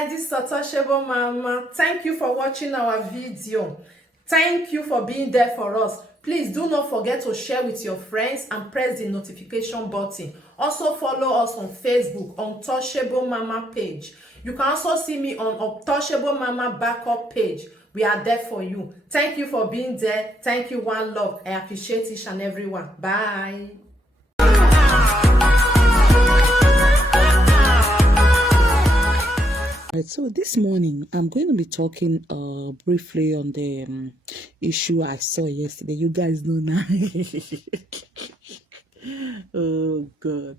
guys, this is Untouchable Mama. Thank you for watching our video. Thank you for being there for us. Please do not forget to share with your friends and press the notification button. Also follow us on Facebook, Untouchable Mama page. You can also see me on Untouchable Mama backup page. We are there for you. Thank you for being there. Thank you, one love. I appreciate each and everyone. Bye. Right, so this morning I'm going to be talking briefly on the issue I saw yesterday. You guys know now. Oh God.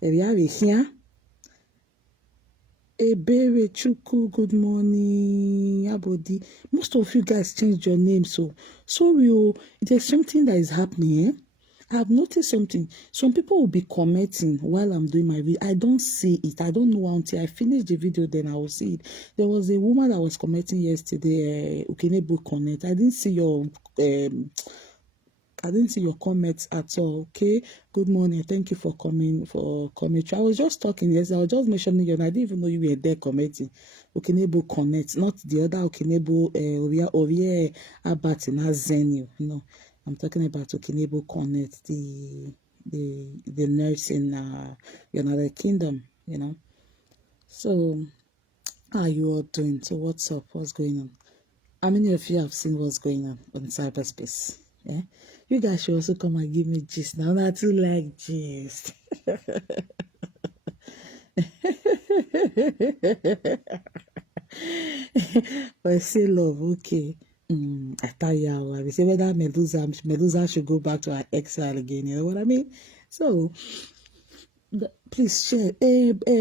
Here. Ebere Chuku, good morning. Abodi. Most of you guys changed your name, so sorry. There's something that is happening. I have noticed something. Some people will be commenting while I'm doing my video. I don't see it. I don't know until I finish the video, then I will see it. There was a woman that was commenting yesterday, Ukenebo Connect. I didn't see your comments at all. Okay, good morning. Thank you for coming. I was just talking yesterday. I was just mentioning you, and I didn't even know you were there commenting. Ukenebo Connect, not the other Ukenebo Ovie Abatina Zenio. No. I'm talking about Ukenebo Connect, the nurse in United Kingdom, you know. So, how are you all doing? So, what's up? What's going on? How many of you have seen what's going on cyberspace? Yeah, you guys should also come and give me gist. Now, not too like gist. But say love, okay. I tell you, I say whether Medusa should go back to her exile again. You know what I mean? So, please share.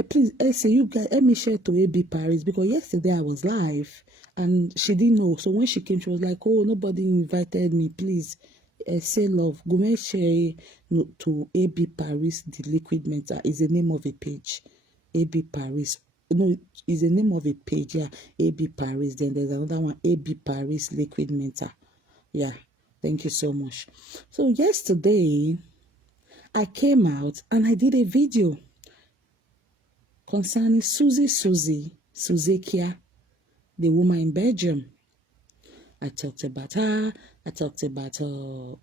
Please, say you guys, let me share to AB Paris, because yesterday I was live and she didn't know. So when she came, she was like, "Oh, nobody invited me. Please, say love. Go and share to AB Paris. The liquid mentor is the name of a page. AB Paris. No, is the name of a page. Yeah, AB Paris. Then there's another one, AB Paris Liquid Mentor. Yeah, thank you so much. So yesterday, I came out and I did a video concerning Suzy, Kia, the woman in Belgium. I talked about her. I talked about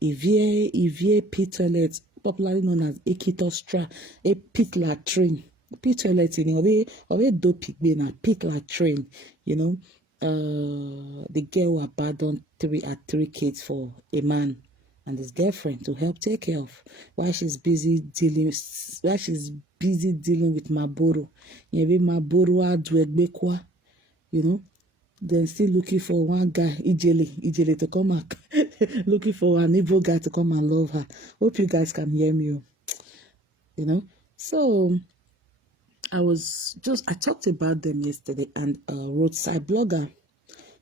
Ivie pit toilet, popularly known as Ekitostra, a pit latrine. Pit toilet in a way do pig na pit latrine, you know. The girl who abandoned three kids for a man and his girlfriend to help take care of while she's busy dealing with Maboro. You know, then still looking for one guy, Ijele to come back, looking for an evil guy to come and love her. Hope you guys can hear me. You know, so I talked about them yesterday and roadside blogger.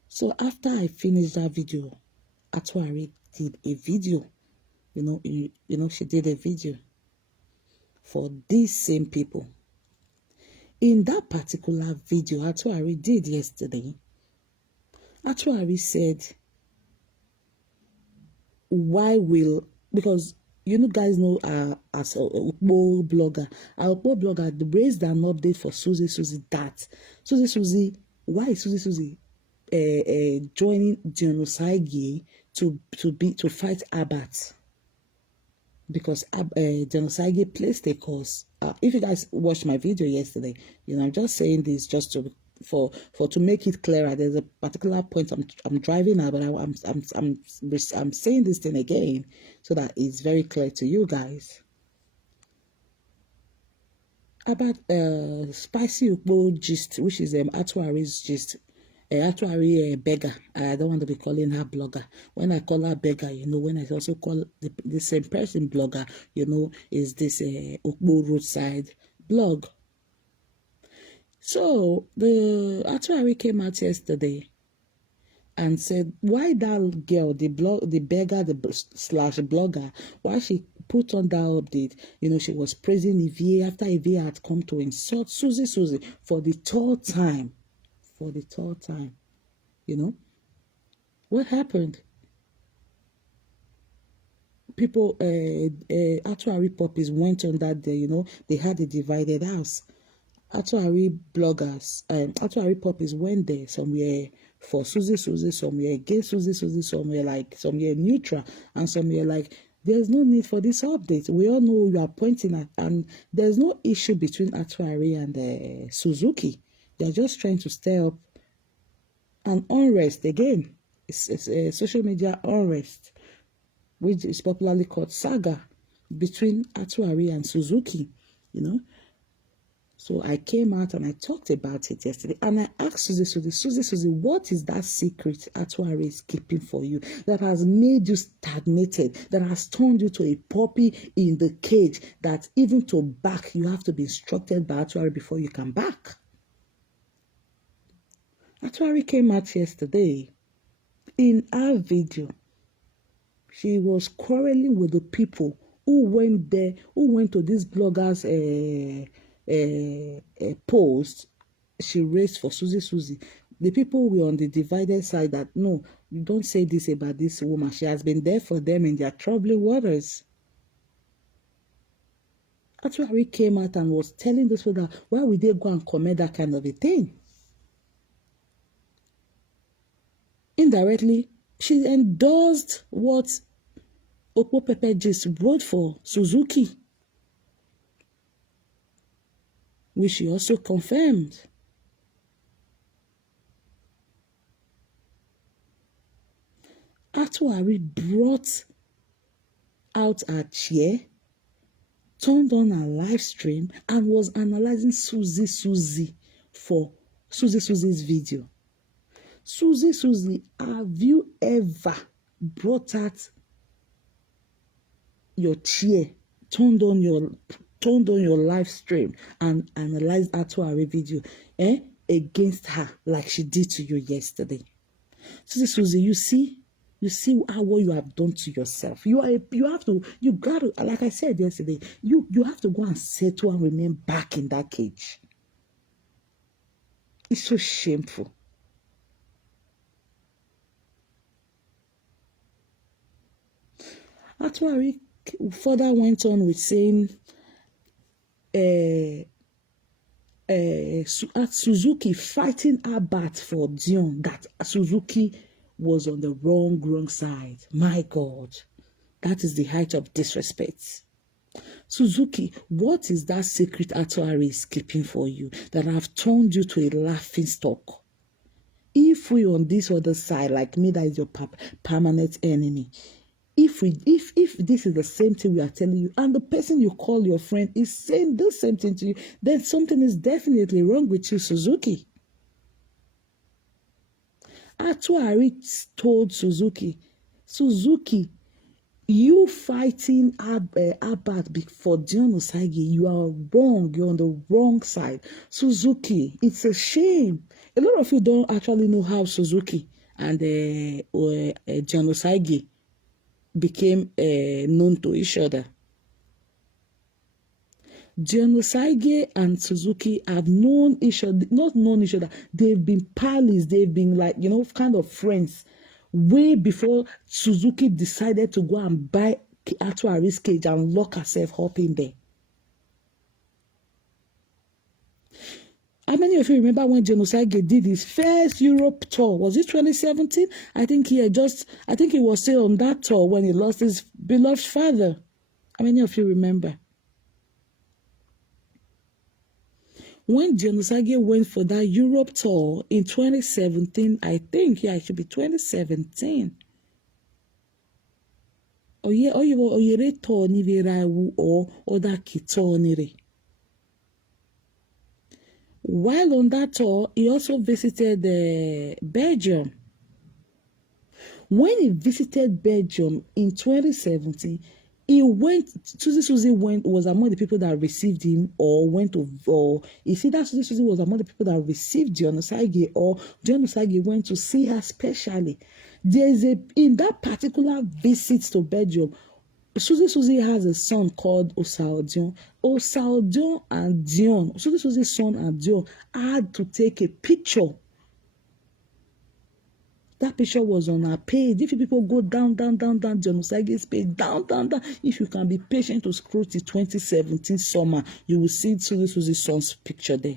So after I finished that video, Atuari did a video. You know, she did a video for these same people. In that particular video Atuari did yesterday, Atuari said, because you guys know as a Ukpo blogger, our Ukpo blogger raised an update for Suzy that Suzy, why is Suzy joining Genocide to fight Abat? Because Genocide placed a cause. If you guys watched my video yesterday, I'm just saying this just to make it clearer. There's a particular point I'm driving at, but I'm saying this thing again so that it's very clear to you guys. About spicy Ukpo gist, which is Atuari's gist. Atuari beggar. I don't want to be calling her blogger. When I call her beggar, when I also call the same person blogger, is this Ukpo roadside blog. So the Atuari came out yesterday and said, why that girl, the beggar, slash blogger, why she put on that update? She was praising Ivie after Ivie had come to insult Suzy for the third time. What happened? People, Atuari puppies went on that day, they had a divided house. Atuari bloggers, Atuari puppies went there. Some were for Suzy, some were against Suzy, some were neutral, and some were like, there's no need for this update. We all know you are pointing at, and there's no issue between Atuari and Suzuki. They're just trying to stir up an unrest again. It's a social media unrest, which is popularly called saga between Atuari and Suzuki, you know. So I came out and I talked about it yesterday, and I asked Suzy, what is that secret Atuari is keeping for you that has made you stagnated, that has turned you to a puppy in the cage, that even to back, you have to be instructed by Atuari before you can back? Atuari came out yesterday. In our video, she was quarreling with the people who went there, who went to this blogger's post she raised for Suzy. The people were on the divided side that, no, you don't say this about this woman. She has been there for them in their troubling waters. Atuari came out and was telling those people that, why would they go and commit that kind of a thing? Indirectly, she endorsed what Okpo Pepe just wrote for Suzuki, which she also confirmed. Atuari brought out her chair, turned on her live stream, and was analyzing Suzy for Suzy's video. Suzy, have you ever brought out your chair, turned on your live stream and analyzed Atuari video against her like she did to you yesterday? Suzy, you see how what you have done to yourself. You gotta, like I said yesterday, you have to go and settle and remain back in that cage. It's so shameful. Atuari further went on with saying Suzuki fighting her bat for Dion, that Suzuki was on the wrong side. My God, that is the height of disrespect. Suzuki, what is that secret Atuari is keeping for you that have turned you to a laughing stock? If we on this other side, like me, that is your permanent enemy, if this is the same thing we are telling you, and the person you call your friend is saying the same thing to you, then something is definitely wrong with you, Suzuki. Atuari told Suzuki, you fighting Abat for Dion Osagi, you are wrong. You're on the wrong side. Suzuki, it's a shame. A lot of you don't actually know how Suzuki and Dion Osagi became known to each other. Dion Osagi and Suzuki have known each other, not known each other. They've been pals. They've been like, kind of friends way before Suzuki decided to go and buy Atuari's cage and lock herself up in there. How many of you remember when Dion Osagi did his first Europe tour? Was it 2017? I think he was still on that tour when he lost his beloved father. How many of you remember? When Dion Osagi went for that Europe tour in 2017, I think, it should be 2017. Oyere tour ni verawu or other kitonire. While on that tour, he also visited Belgium. When he visited Belgium in 2017, Suzy was among the people that received him, Suzy was among the people that received Dion Osagi, or Dion Osagi went to see her specially. In that particular visit to Belgium, Suzy has a son called Osaudion. Osaudion and Dion, Suzy's son and Dion, had to take a picture. That picture was on our page. If people go down, Dion Osagi's page, down. If you can be patient to scroll to 2017 summer, you will see Suzy's son's picture there.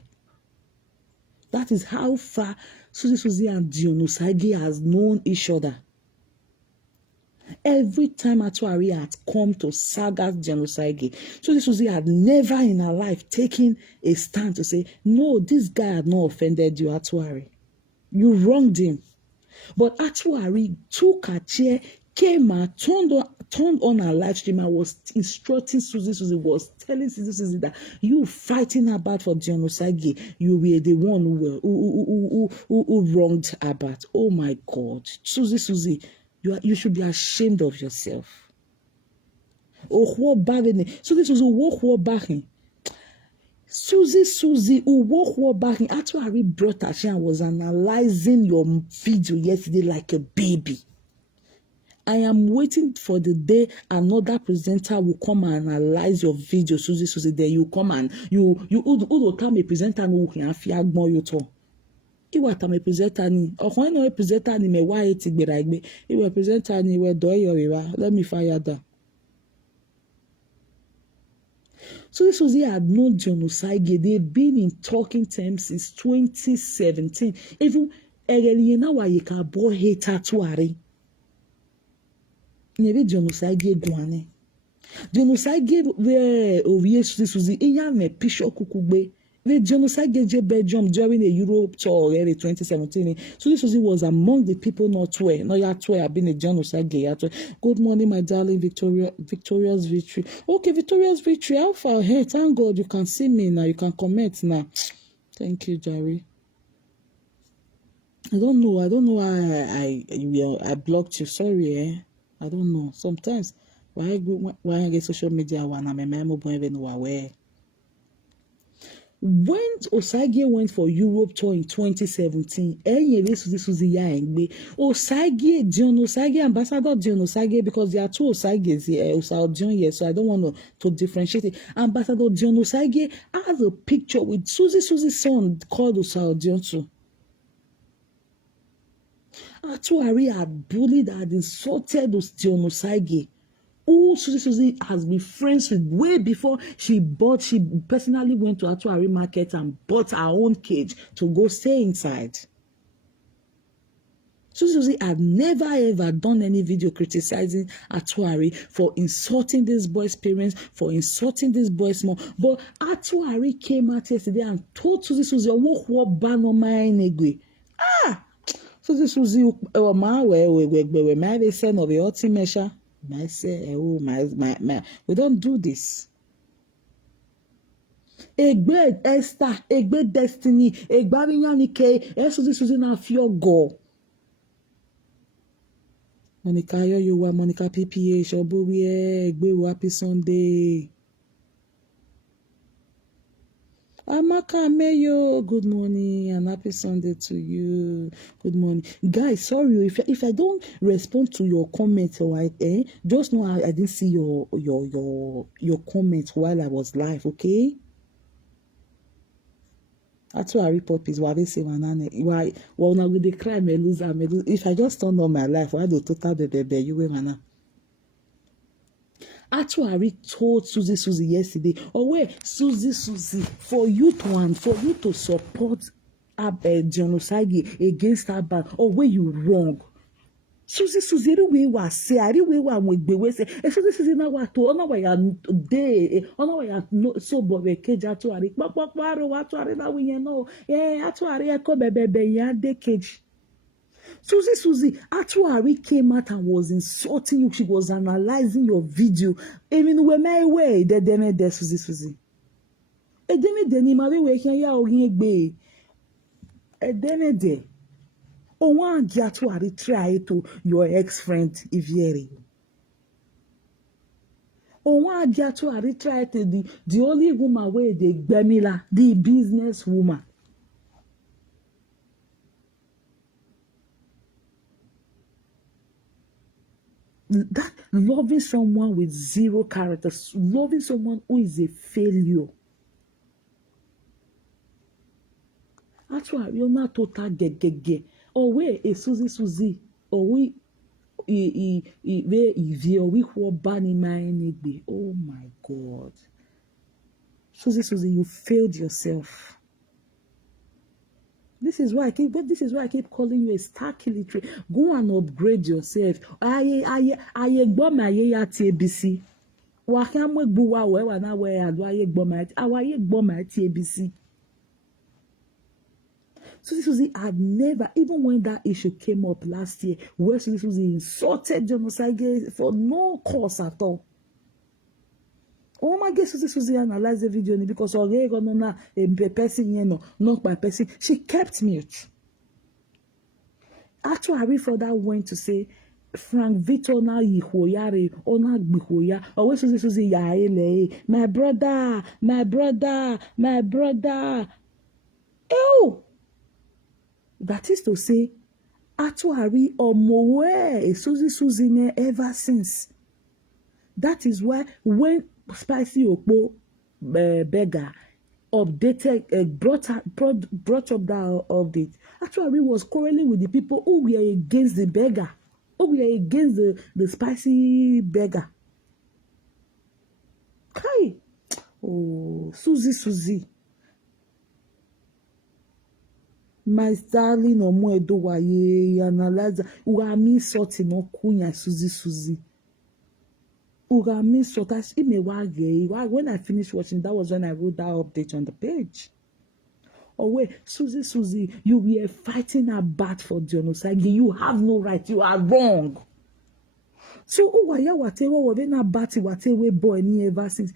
That is how far Suzy and Dionosage has known each other. Every time Atuari had come to Saga's Dionosage, Suzy had never in her life taken a stand to say, no, this guy had not offended you, Atuari. You wronged him. But Atuari took a chair, came and turned on her live stream and was instructing Suzy was telling Suzy that you fighting about for Dionosage, you were the one who wronged Abat. Oh my God. Suzy, you should be ashamed of yourself. Suzy, who walk back in actually brought her and was analyzing your video yesterday like a baby. I am waiting for the day another presenter will come and analyze your video, Suzy. Then you come and you will tell me presenter no can fear more you to. Iwa ta me presenter ni. Okon no presenter ni me wa eti gbera igbe. Iwa presenter ni we do your river. Let me fire that. So Suzy had known Dionosage. They've been in talking terms since 2017. Even Egeliena wa yeka bo hate Atuari. Nebe Dionosage guane. Dionosage we ovie Suzy iya me pisho kukugbe. The Dionosage je Belgium during the Europe tour in 2017. Suzy was among the people not yet have been a Dionosage. Good morning, my darling Victoria's Victory. Okay, Victoria's Victory. How far ahead? Thank God you can see me now. You can comment now. Thank you, Jerry. I don't know why I blocked you. Sorry, I don't know. Sometimes why I get social media when I'm a memo even know where. When Osage went for Europe tour in 2017, Suzy Osage, Dionosage, Ambassador Dionosage, because there are two Osages here, Osage here, so I don't want to differentiate it. Ambassador Dionosage has a picture with Suzy's son called Osage too. Atuari had bullied, had insulted Dionosage, who Suzy has been friends with way before she personally went to Atuari market and bought her own cage to go stay inside. Suzy had never ever done any video criticizing Atuari for insulting this boy's parents, for insulting this boy's mom. But Atuari came out yesterday and told Suzy, what ban on my negwe. Suzy, my son of the ultimate. I say, oh my, we don't do this. Egbe Esther, Egbe Destiny, Egbe Vinyanike, Suzy na fio go. Monica, you were Monica PPA, Shobuye, Egbe Happy Sunday. Amaka Mayo, good morning and happy Sunday to you. Good morning, guys. Sorry if I don't respond to your comments, right? Just know I didn't see your comments while I was live. Okay. That's why I report is why they say why now with the crime me lose. If I just turn on my life, why do total baby you will man. Atuari told Suzy yesterday, Suzy, for you to support Dionosage against Abba, where you wrong. Suzy, we were say, we were with say, Suzy na wa to, ona wa ya day, ona wa ya no so bo we cage Atuari, Atuari na we know, Atuari ko bebe ya de cage. Suzy, Atuari came out and was insulting you. She was analyzing your video. Even when my way, the deme de Suzy. A deme de ni mari we can ya orin egbe. A deme de. O wan gi Atuari try to your ex-friend Ivie. O wan gi Atuari try to the only woman where they gbemila, the business woman. That loving someone with zero character, loving someone who is a failure. Actually, you're not total gege. Or where a Suzy, or we Ivie, or we who ban in my enemy. Oh my God. Suzy, you failed yourself. This is why I keep calling you a stark illiterate. Go and upgrade yourself. Aye, gbọ́ ma aye ya ti ABC. Wa kan mo gbu wa we wa na we adu aye gbọ́ ma. Aye gbọ́ ma ti ABC. So Suzy had never, even when that issue came up last year, where Suzy insulted genocide for no cause at all. Oh my God, Suzy analyzed the video because a person, not by person. She kept mute. Actually, Ivie further went to say, Frank Victor na yihoyare ona gbihoya. Always Suzy ya ele. My brother. Ew. That is to say, Ivie omowe Suzy ne ever since. That is why when Spicy Okpo beggar updated, brought up that update, Ivie was quarreling with the people who were against the beggar, who were against the spicy beggar. Kai, oh, Suzy. My darling, omo edo waye analyze. Wa mi sorti no kunya Suzy. When I finished watching, that was when I wrote that update on the page. Oh wait, Suzy, you were fighting a bat for genocide. You have no right. You are wrong. So whatever bat whatever boy ni ever since.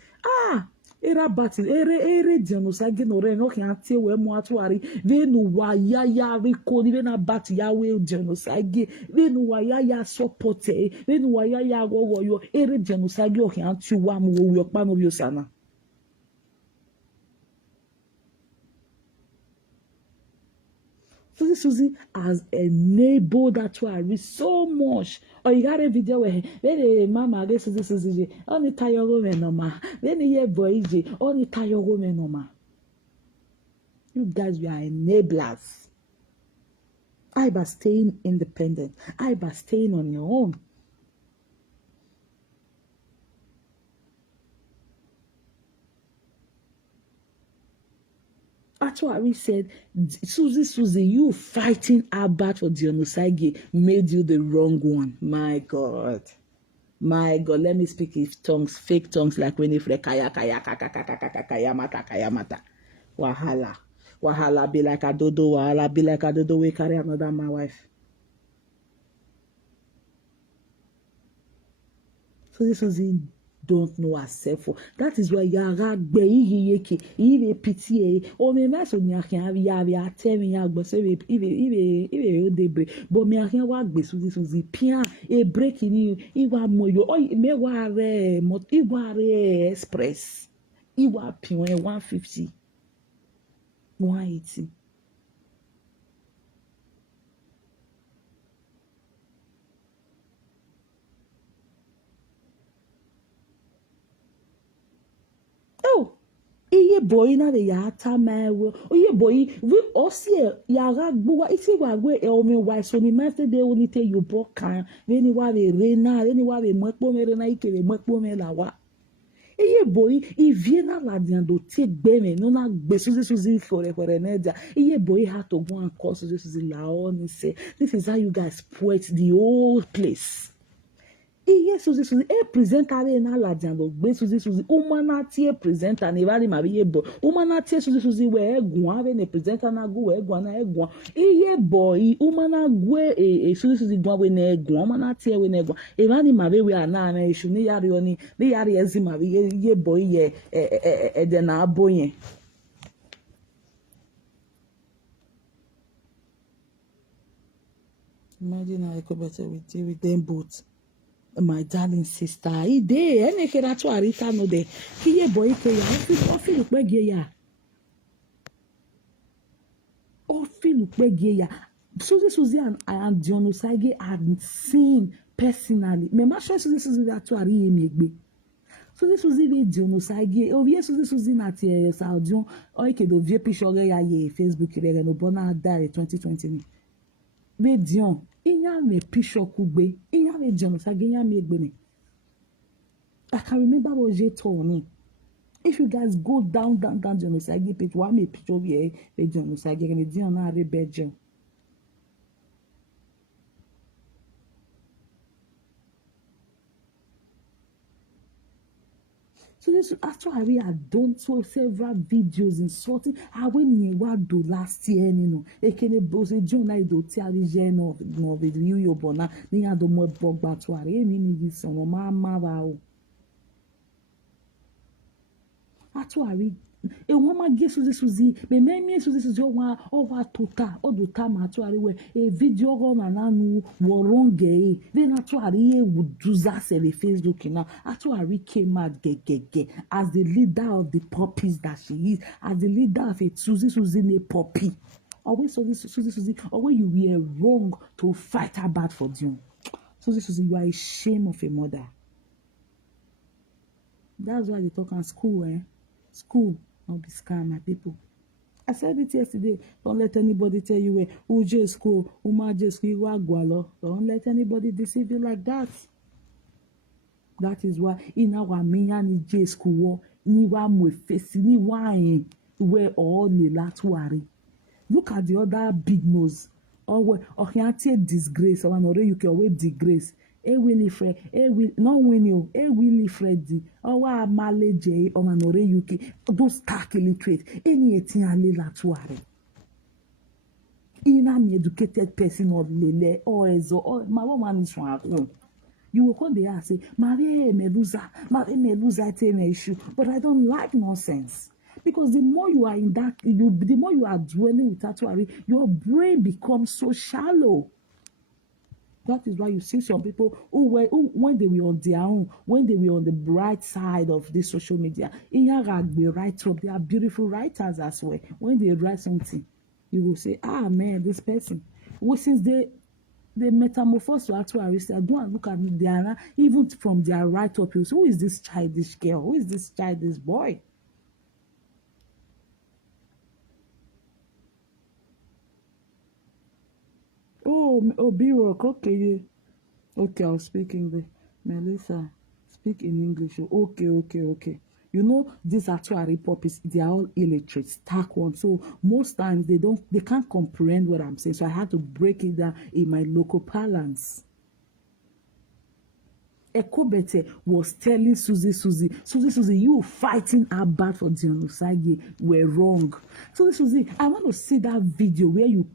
Era bati ere genocide no re no kan tie we mo atuari ve no wa ya riko ni ve na bati ya we genocide ve no wa ya support ve no wa ya go yo ere genocide o kan tu wa mo wo pa no bi osana. Suzy has enabled that to Ivie so much. Or you got a video where the mama gets Suzy only tire women no ma. Then ye boy only tire women no ma. You guys, we are enablers. I by staying independent. I by staying on your own. That's what we said. Suzy, you fighting Albert for genocide made you the wrong one. My God, let me speak in tongues, fake tongues like when if kaya mata. Wahala be like a dodo, we carry another my wife. Suzy don't know herself. That is why yara gbe yeke ibe pity o me ma so ni akan ya atemi ya gbo se ibe o debre but me akan wa gbe Suzy pian e break ni iwa moyo o me wa re mo iwa re express iwa pian 150 180. Oh, iye boy na de ya ta mewe. Oye boy, we osie ya ga gbuwa isi wa gwe omi wa so ni master de oni te you bo kan. We ni wa be rena, we ni wa be mekpo me rena ike be mekpo me la wa. Iye boy, Ivie na la diando te gbe me no na gbe Suzy for neja. Iye boy had to go and call Suzy la on say this is how you guys spoiled the whole place. Iye Suzy e presenter na la diando gbe Suzy umana tie presenter ne bali ma biye boy umana tie Suzy we egun ave ne presenter na go egun na egun iye boy umana gwe Suzy gwa we na egun umana tie we na egun e bali ma be we ana na isu ni yari oni ni yari ezi ma biye iye boy ye de na aboyen. Imagine how I could better with them both. My darling sister, ide ene ke na to arita no de kiye boy ke ya o feel pe ge ya Suzy and genocide had seen personally me ma sure Suzy that to ari mi egbe Suzy be genocide o vie Suzy na tie Saudion o ke do vie picture ya ye Facebook re no bona die 2020 ni be dion inya me picture kugbe inya me genocide inya me egbe ni I can remember what J told me. If you guys go down the Onosage page, one may picture of here, page on Onosage, and it's on our bedroom. So this after I had done so several videos insulting I went in what do last year, you know. Ekene bose John I do tell the no video you bona ni ado mo bogba to are ni this on ma atụgharị enwema gị Suzy mememie Suzy ọwa tota ọdụta ma atụgharị we e vidio gọma na anụ wọrọ then atụgharị ihe wuduza sere Facebook na atụgharị came out gegege as the leader of the puppies that she is, as the leader of a Suzy na puppy. Always Suzy, always you were wrong to fight her bad for you. Suzy, you are a shame of a mother. That's why they talk in school, School, not be scam, my people. I said it yesterday. Don't let anybody tell you who just school, who might just school, don't let anybody deceive you like that. That is why in our main J school, ni wa mwefesi, ni wa where all the latuari. Look at the other big nose. Or take disgrace, or an you can always disgrace. Willy Fred, no win you, Willy Freddy, or Male J, or an UK, those stark illiterate, any etiale latuare. In an educated person or Lele, or as or my woman is from home. You will come there and say, Marie Medusa, an issue, but I don't like nonsense. Because the more you are in that, the more you are dwelling with that, your brain becomes so shallow. That is why you see some people who when they were on their own, when they were on the bright side of this social media, they write up. They are beautiful writers as well. When they write something, you will say, ah man, this person. Well, since they metamorphose to actual research, go and look at their even from their write-up, you say, who is this childish girl? Who is this childish boy? Oh, B-Rock, okay. Okay, I'll speak English. Melissa, speak in English. Okay. You know, these actual puppies, they are all illiterate, stark ones. So most times they can't comprehend what I'm saying. So I had to break it down in my local parlance. Ekobete was telling Suzy, you fighting her bad for Dionosage were wrong. Suzy, I want to see that video where you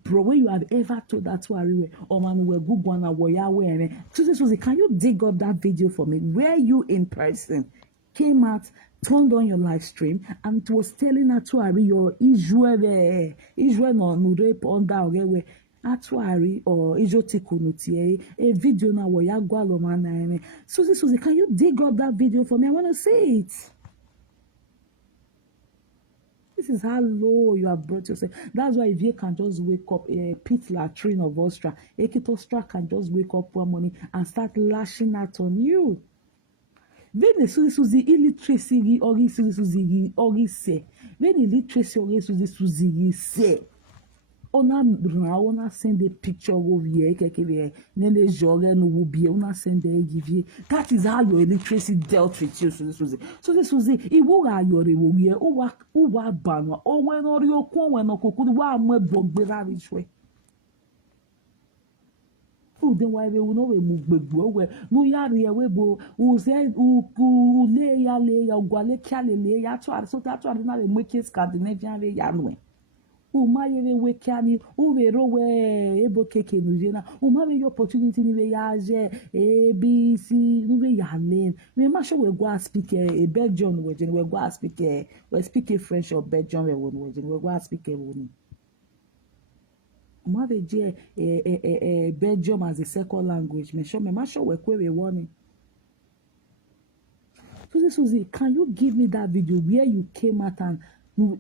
have ever told that to Ariwe or man we Gugwana Woya. Suzy, can you dig up that video for me where you in person came out, turned on your live stream and was telling her to Ari your Israel no rape on that Atwari or Ijotikunutie, a video now where Yagualomana. Suzy, can you dig up that video for me? I want to see it. This is how low you have brought yourself. That's why if you can just wake up a pit latrine of Ostra, Ekitostra can just wake up one morning and start lashing out on you. Veni Suzy illiteracy or Suzy or say. Veni illiteracy or Suzy say. Ona send a picture over here, nene joga no will be ona send a give you. That is how your illiteracy dealt with you, Suzy. Suzy, it will your reward, or banner, or when or your corn when or could one more bog be ravished way. Oh, then why we will not remove the bow no yari away bo who said who lay or guale cali lay at so that's why not a wicked Scandinavian yanway. Umayere wekani uvero we ebo keke nujena umave your opportunity ni we yaje ABC nuve yalen me ma sure we go speak a Belgian we go speak a French or Belgian we go speak woni umave je Belgium as a second language me ma sure we kwe we woni. Suzy, can you give me that video where you came out and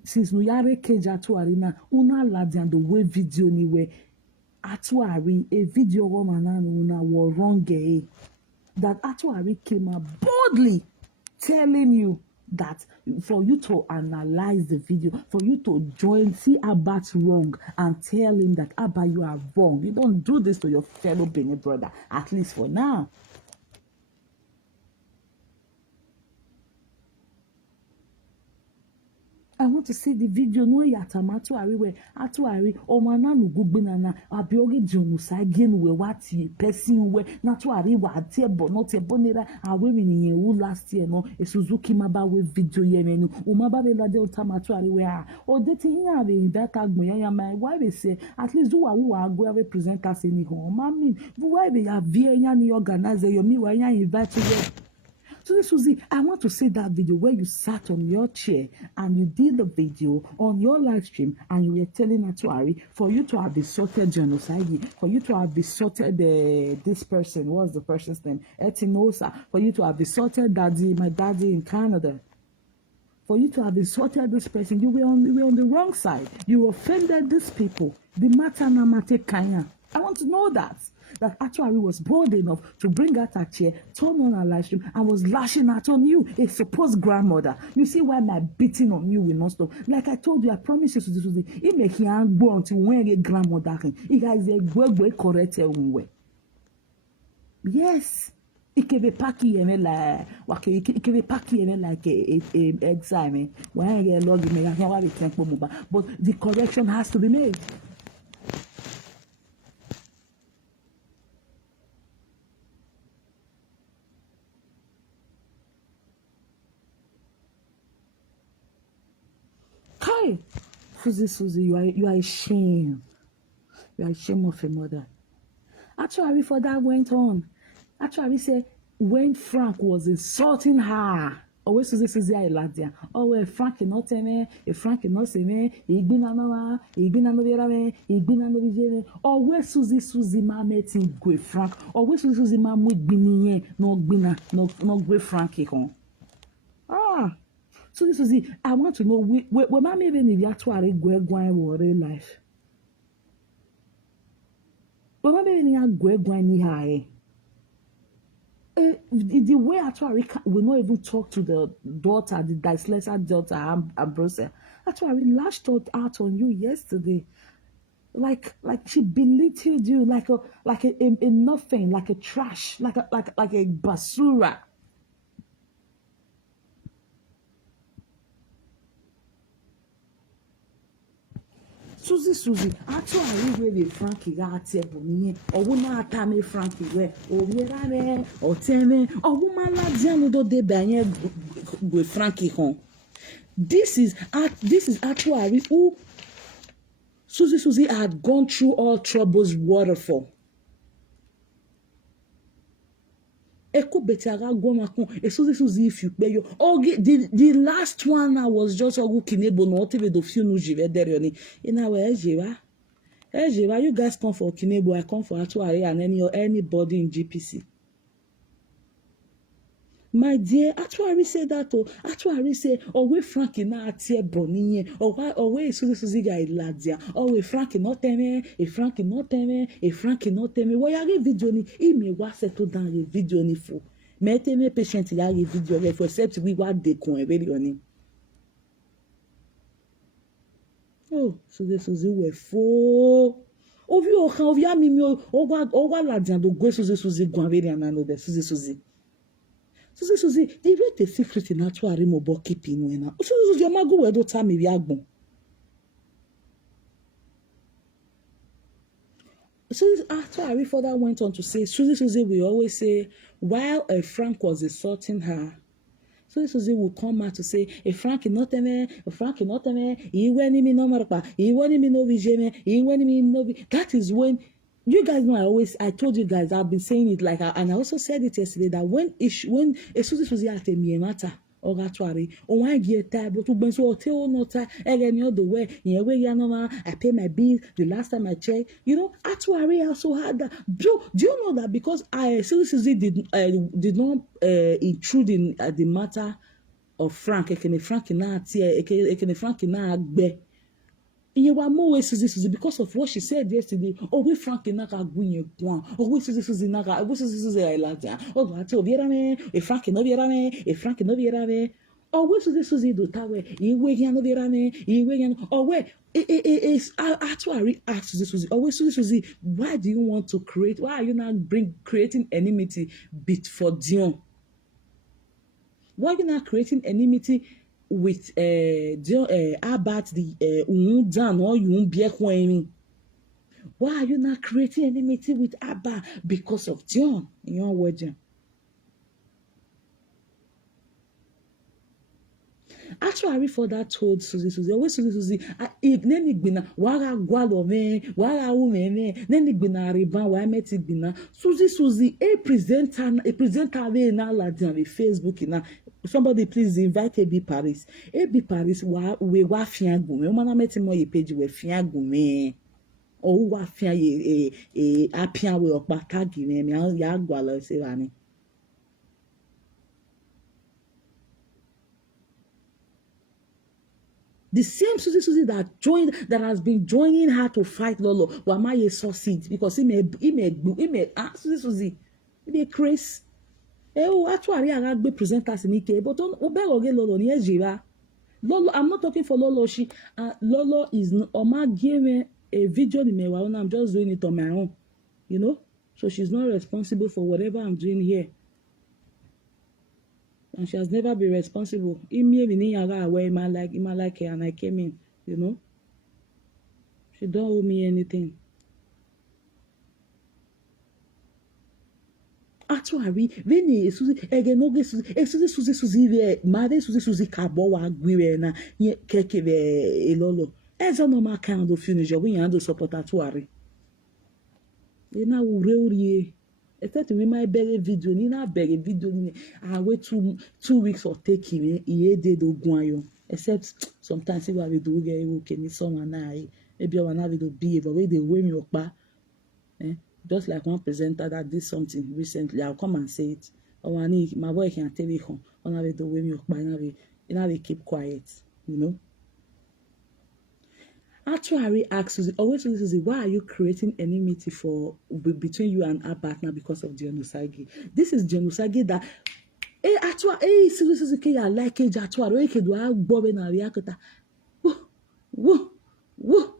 since we are keja to arena una ladian the way video ni we atuari a video woman una were wrong that atuari came out boldly telling you that for you to analyze the video, for you to see Abba's wrong and tell him that Abba you are wrong. You don't do this to your fellow Benin brother, at least for now. want to see the video. No yatamatu ari we atu ari omana no gugbinana abiogi junu sagin we wati person we natu ari wa tiebo no tiebo nira awe mini yen last year no e Suzuki maba we video yemenu umaba be lade otamatu ari we o de ti hin abi that agbo ya my why be say at least do wa go have present us in home mami why be ya vie nya ni organize your me wa ya invite you. So Suzy, I want to see that video where you sat on your chair and you did the video on your live stream and you were telling Atuari for you to have besotted genocide, for you to have besotted this person, what's the person's name? Etinosa, for you to have besotted my daddy in Canada. For you to have insulted this person, you were on the wrong side. You offended these people. The matter na mate kanya. I want to know that actually was bold enough to bring out a chair, turn on a live stream, and was lashing out on you, a supposed grandmother. You see why my beating on you will not stop. Like I told you, I promise you to do this. It make him go until when a grandmother can. It has a way correct way. Yes. Ikebe paki yeme la wake ikebe paki yeme like a exam when I get log me I can think but the correction has to be made. Kai Suzy, you are ashamed. You are ashamed of your mother. Actually, before that went on, actually said when Frank was insulting her, always Suzy I laughed there. Oh, well, Frank not me, if Frank not say me, he been no vera me, he been no vijeme. Always Suzy ma meeting go Frank. Always Suzy ma with biniye no go Frank hon. Ah, Suzy, I want to know where ma me even if you actually go real life. But ma me even go ni high. The way actually we not even talk to the daughter, the dyslexia daughter, Ambrose. Actually, lashed out on you yesterday, like she belittled you, like a nothing, like a trash, like a basura. Suzy, actually really Frankie got here me or woman tame Frankie where or we or teme or woman la diano do de banye with Frankie home. This is actually who Suzy had gone through all troubles waterfall. Eko betara gomakon e Suzy if you pay you the last one I was just ogu kinebo no tebe do fiu no jive derioni ina we ejira you guys come for kinebo I come for Atuari and anybody in GPC. My dear, Atuari say that Atuari say we Frankie na atie broniye we Suzy ga iladia we Frankie not teme e Frankie not teme we yare video ni ime wa settle down the video ni fo me teme patient yare video le for except we wa de kon e really oni. Oh Suzy we fo ovi o kan ovi ami mi o wa ladian do go Suzy gwan very anano de Suzy Suzy, the rate the secret in Atuari mobo keeping wena. Suzy, your mago we do time we agbon. Suzy Atuari further went on to say, Suzy will always say, while Frank was insulting her, Suzy will come out to say, Frank not me, he went me no marpa, he went me no vijeme, he went me no. That is when. You guys know I told you guys I've been saying it like and I also said it yesterday that when Suzy at a matter or Atuari or one year time but to benso hotel not again the way I pay my bills the last time I checked Atuari also had that. Do you know that because Suzy did not intrude in the matter of Frank Frank na agbe. Suzy because of what she said yesterday. We Frank naka gwinye kwan. We Suzy naka. We Suzy ilaja. Ati obiera me. Frank no biera me. Frank no biera me. We Suzy do tawe. Iwe ya no biera me. Iwe ya no. We Atuari asked Suzy. We Suzy. Why do you want to create? Why are you not creating enmity bit for Dion? Why are you not creating enmity with about the down or you be me. Why are you not creating enmity with Abba because of John in your word? Actually, for that told Suzy, always Suzy, neni gbina, wara gwalo me, wara ume me, neni gbina riban, wa meti gbina. Suzy, a presenter we na la on the Facebook na. Somebody please invite AB Paris. AB Paris we wa fiangu me. Omana meti mo ye page we fiangu me. O wa fian ye apia we okpa tagi me ya gwalo se wani. The same Suzy that has been joining her to fight Lolo, Wamaye succeed because he may Suzy, he may craze. Actually, I be presenters in Ike, but don't oge Lolo ni Ejira. Lolo, I'm not talking for Lolo. Lolo is Oma gave me a video in me. I'm just doing it on my own, you know. So she's not responsible for whatever I'm doing here. And she has never been responsible. Where am I like her and I came in, you know. She don't owe me anything. Actually, when Suzy again no Suzy ve mother Suzy kabo wa gwiwe na keke ve elolo. Ezo no ma kind of funeral when you handle support atuari. Na ure except we might beg video ni na beg video ni I wait 2 weeks or take him he did ogwayo except sometimes we will do get okay ni someone na maybe I wanna do be but we dey way me okpa just like one presenter that did something recently I'll come and say it or my boy can tell me on have the way me okpa na we keep quiet, you know. Actually, ask Suzy, always Suzy, why are you creating enmity between you and our partner because of genocide? This is genocide that Suzy ke ya like actually ke do agbo na riakota. Wo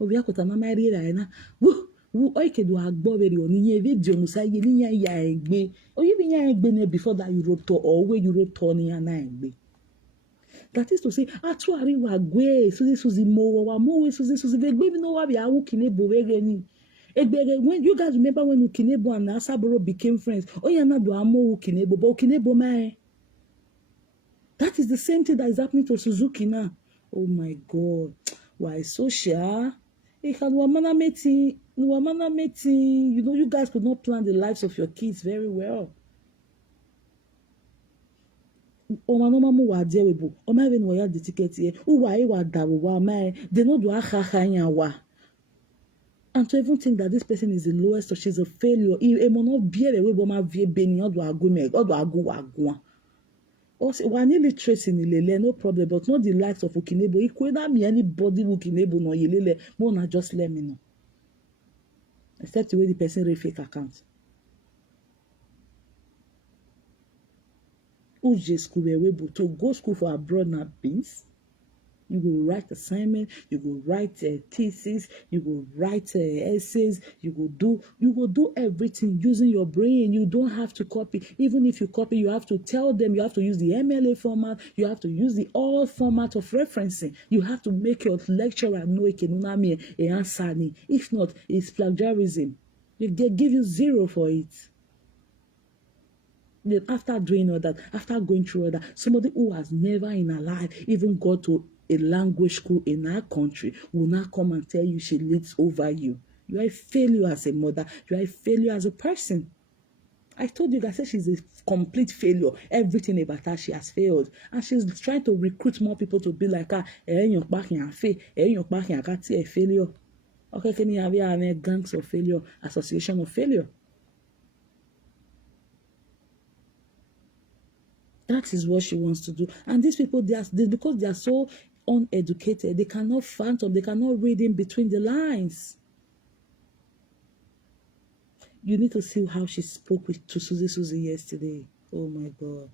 riakota na mari ra na. Wo ke do agbo be oni ye vi genocide ni ya egbe. Oyi bi ya egbe before that Europe tour or where Europe tour ni ya na egbe. That is to say, actually, we are going. Suzy mo Suzy. Baby, no wa be awu kinebo wegeni. When you guys remember when Ukinebo and Asaboro became friends, oh yeah, na do amo Ukinebo, but Ukinebo mae. That is the same thing that is happening to Suzuki now. Oh my God, why so sure? You know, you guys could not plan the lives of your kids very well. Oma no mamu wa die webo oma even wa ya the ticket here uwa e wa dawo wa mai they no do akha yan wa and to even think that this person is the lowest or she's a failure e mo no biere webo ma vie beni odo agu wa gun o se wa ni literacy ni lele no problem but not the likes of Ukinebo ikwe na me anybody Ukinebo no yelele mo na just let me know except the way the person re fake account. Uje school we able to go school for abroad na beans. You go write assignment, you go write thesis, you go write essays, you go do everything using your brain. You don't have to copy. Even if you copy, you have to tell them you have to use the MLA format, you have to use the all format of referencing. You have to make your lecturer know ekenunami e answer ni. If not, it's plagiarism. They give you 0 for it. Then after doing all that, after going through all that, somebody who has never in her life even got to a language school in our country will now come and tell you she leads over you. You are a failure as a mother. You are a failure as a person. I told you guys, she's a complete failure. Everything about her, she has failed. And she's trying to recruit more people to be like her. Failure. Okay, can you have a gangs of failure, association of failure? That is what she wants to do. And these people, because they are so uneducated, they cannot fathom, they cannot read in between the lines. You need to see how she spoke to Suzy yesterday. Oh my God.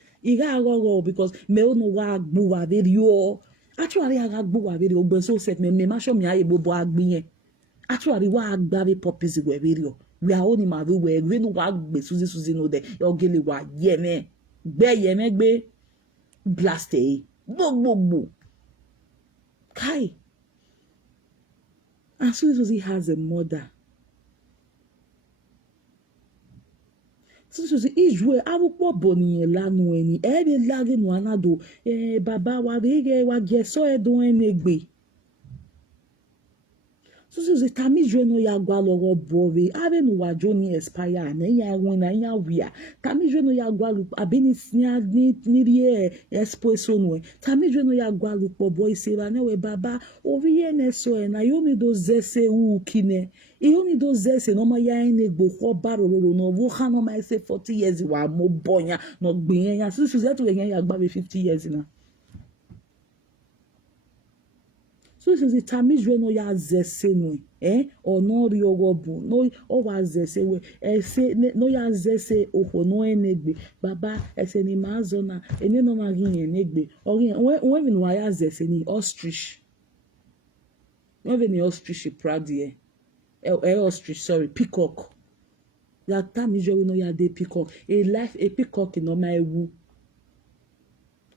Because me no wa agbuwa video. Actually, I agbuwa video. But so said me masho me aye bobo agbiye. Actually, wa agbawe puppies video. We are only my we no wa agbe Suzy no de. Ogele wa yeme. Gbe yeme gbe. Blast Bo. Kai. And Suzy has a mother. Suzy ijwe abupo boni lanu eni. Ebe lage no anado. Baba wa rege wa geso edon enegbe. Suzy tamijwe no ya gwa logo bove. Abe no wa joni expire na ya wona ya wia. Tamijwe no ya gwa lu abeni snia ni espresso no. Tamijwe no ya gwa lu po boy sera na we baba oviye ne so na yo ni do zese u kine. You need those days, no my yine go for barrel, no, Wuhan, no, I say 40 years, you are more boya, not being as soon as that way, I 50 years now. So this is the time is when you are zeseno, or no, your wobu, no, or was zese, say, no, ya zese, or no, enegbe, baba, as any mazona, and you know, marine, enegbe, or when why are zeseni, ostrich. Even the ostrich, proud dear. Ostrich, sorry, peacock. That time is when you are the peacock. A peacock in my woo.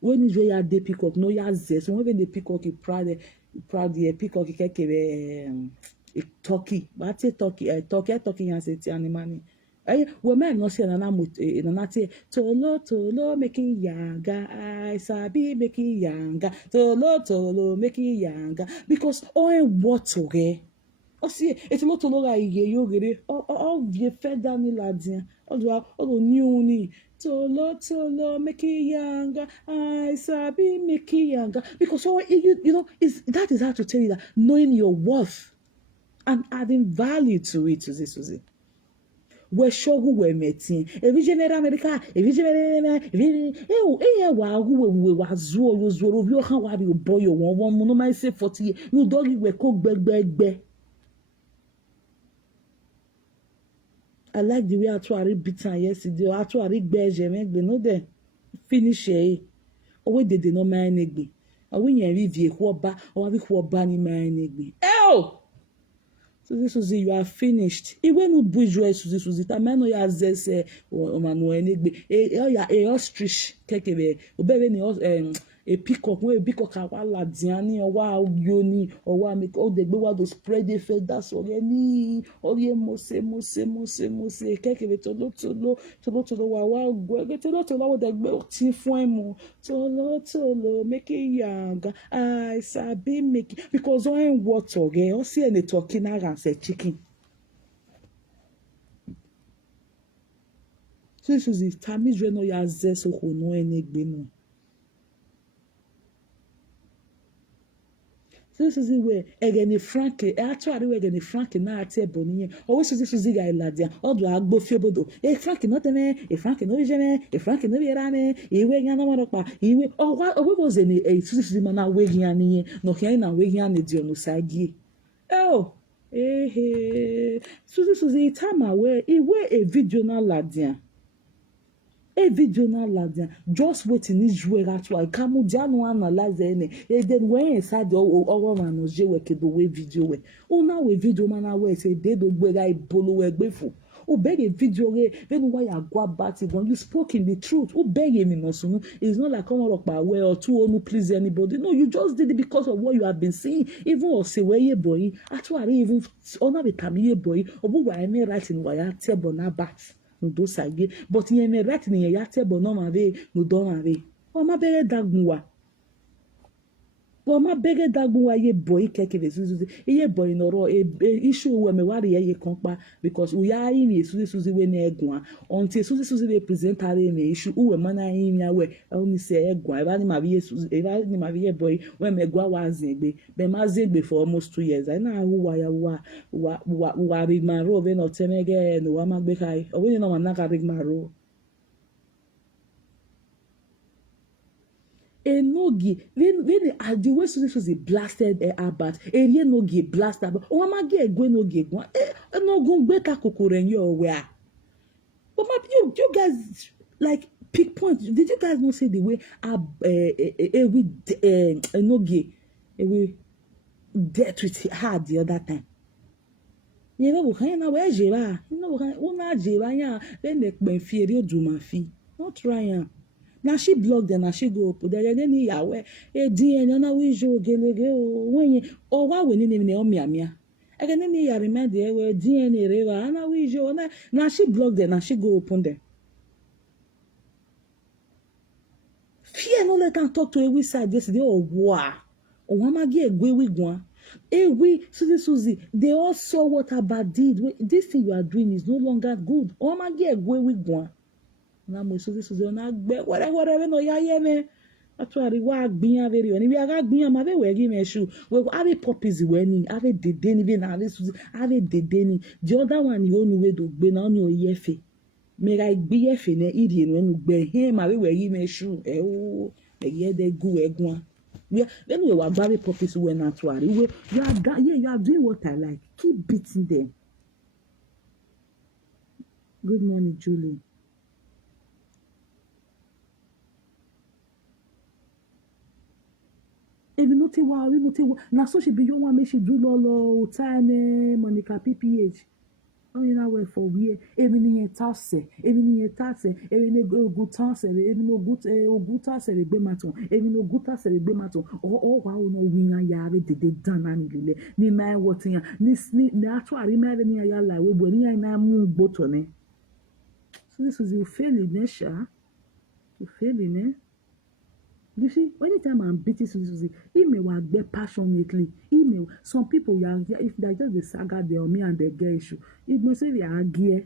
When is where the peacock? No, ya zest. When the peacock is proud, the peacock a turkey. But say turkey, turkey has a animal. We may not say an animal in an ate. Tolo, making younger. I sabi making younger. Tolo, making younger. Because all water, okay. Si eti mo to lo ra iye yo gere o vie fe dani ladin o ni uni to lo make it younger I sabi make it younger because you know that is how to tell you that knowing your worth and adding value to it Suzy we show who we meeting evi general America evi general wa who we wa zo bi o kan wa bi o boy o won mo no ma say 40 you dog we ko gbegbe. I like the way Atuari beat her yesterday. Atuari beje megbe no de finish e. Owe de no ma enegbe. Awe yen Ivie ku oba, o abi ku oba ni ma enegbe. Oh! So this Suzy, you are finished. Iwe no bujo Suzy. Ta meno ya zese o manu enegbe. E ostrich kekebe. Obebe ni a peacock wa diani o wa yoni o wa make o de gbe wa do spread the feathers o ni o ye mose kekebe tolo wa gbe tolo de gbe ti fun emu tolo make it young I sabi make it because o en water ge o see any turkey na ran say chicken so Suzy tamis we no ya zeso ko no enegbe no. So Suzy we egeni Frank actually we egeni Frank na ate boniye o we Suzy ga iladia o do agbo fiebodo Frank no teme Frank no jeme Frank no yerame iwe nya na maropa iwe o we was any Suzy mana we nya ni no ke na we nya ne di onu sagi oh Suzy tama we iwe a video na ladia a video na ladia just waiting is where actually kamu dianu analyze any then when inside the owo man no je we kedo we video we una we video mana we say dey do gbera ibolo we gbefo o beg video re then why agwa bati when you spoke in the truth o beg me no sunu it's not like come up by way or two onu please anybody no you just did it because of what you have been seeing even or say where ye boy actually even ona be tamiye boy obu wa eme right in wa ya table na bat no do sage but yen me right ni ya table no ma be no do ma be o ma bere dagunwa ma bege dagunwa ye boy keke Suzy ye boy no ro issue we me wari ye konpa because we are in Suzy we na egun until Suzy represent her me issue we mana yin ya we only say egun eba ni ma be Suzy eba ni ma be boy we me gwa wa zegbe be ma zegbe for almost 2 years I na hu wa ya wa rigmaro be no temege no wa ma gbe kai o we no ma na ka rigmaro enogi when the way Suzy blasted about eri enogi blasted but o ma ge egwe enogi egwa enogun gbe ka kokoro en your where but you guys like pick point did you guys not see the way enogi we dealt with her the other time ye ba bu kan na we jeba no bu kan una jeba ya be ne pe fi eri oduma fi not try am Now she blocked them, now she go up there. Then he yawe. DNA na we jo gelege o when or why we need him ne mia. Again then he remember there where DNA river na we jo na now she blocked them, now she go open them. Fear no let them talk to a side yesterday or wow. Or mama get a with one. We Suzy, they all saw what Abba did. This thing you are doing is no longer good. Or mama get a with one. Na mo Suzy na gbe whatever no ya ye me. Actually, wa gbiyan very on. We aga gbiyan ma be we give me shoe. We have puppies we ni, have dede ni be na have dede ni. The other one you onu we do gbe na oni o yefe. Me ga gbe yefe na iri enu enu gbe he ma we give me shoe. O e ye de gu egun. We then we were very puppies we naturally. You are doing what I like. Keep beating them. Good morning, Julie. Even not wa, we not wa. Na so she be young one, make she do lolo, utane, Monica PPH. Oh, you know where for we? Even ni etase, even ni gutase, even no gutase le be maton, even no gutase le be maton. Oh, wow, no winga yare de dana ni lile. Ni mai wotin ya, ni actually mai ni ya la we bo ni ya na mu botone. So this was you failing, Nesha. You failing, eh? You see, anytime I'm beating Suzy, he may work there passionately. Some people, if they just the saga, they or me and they get issue. It may say they are gear.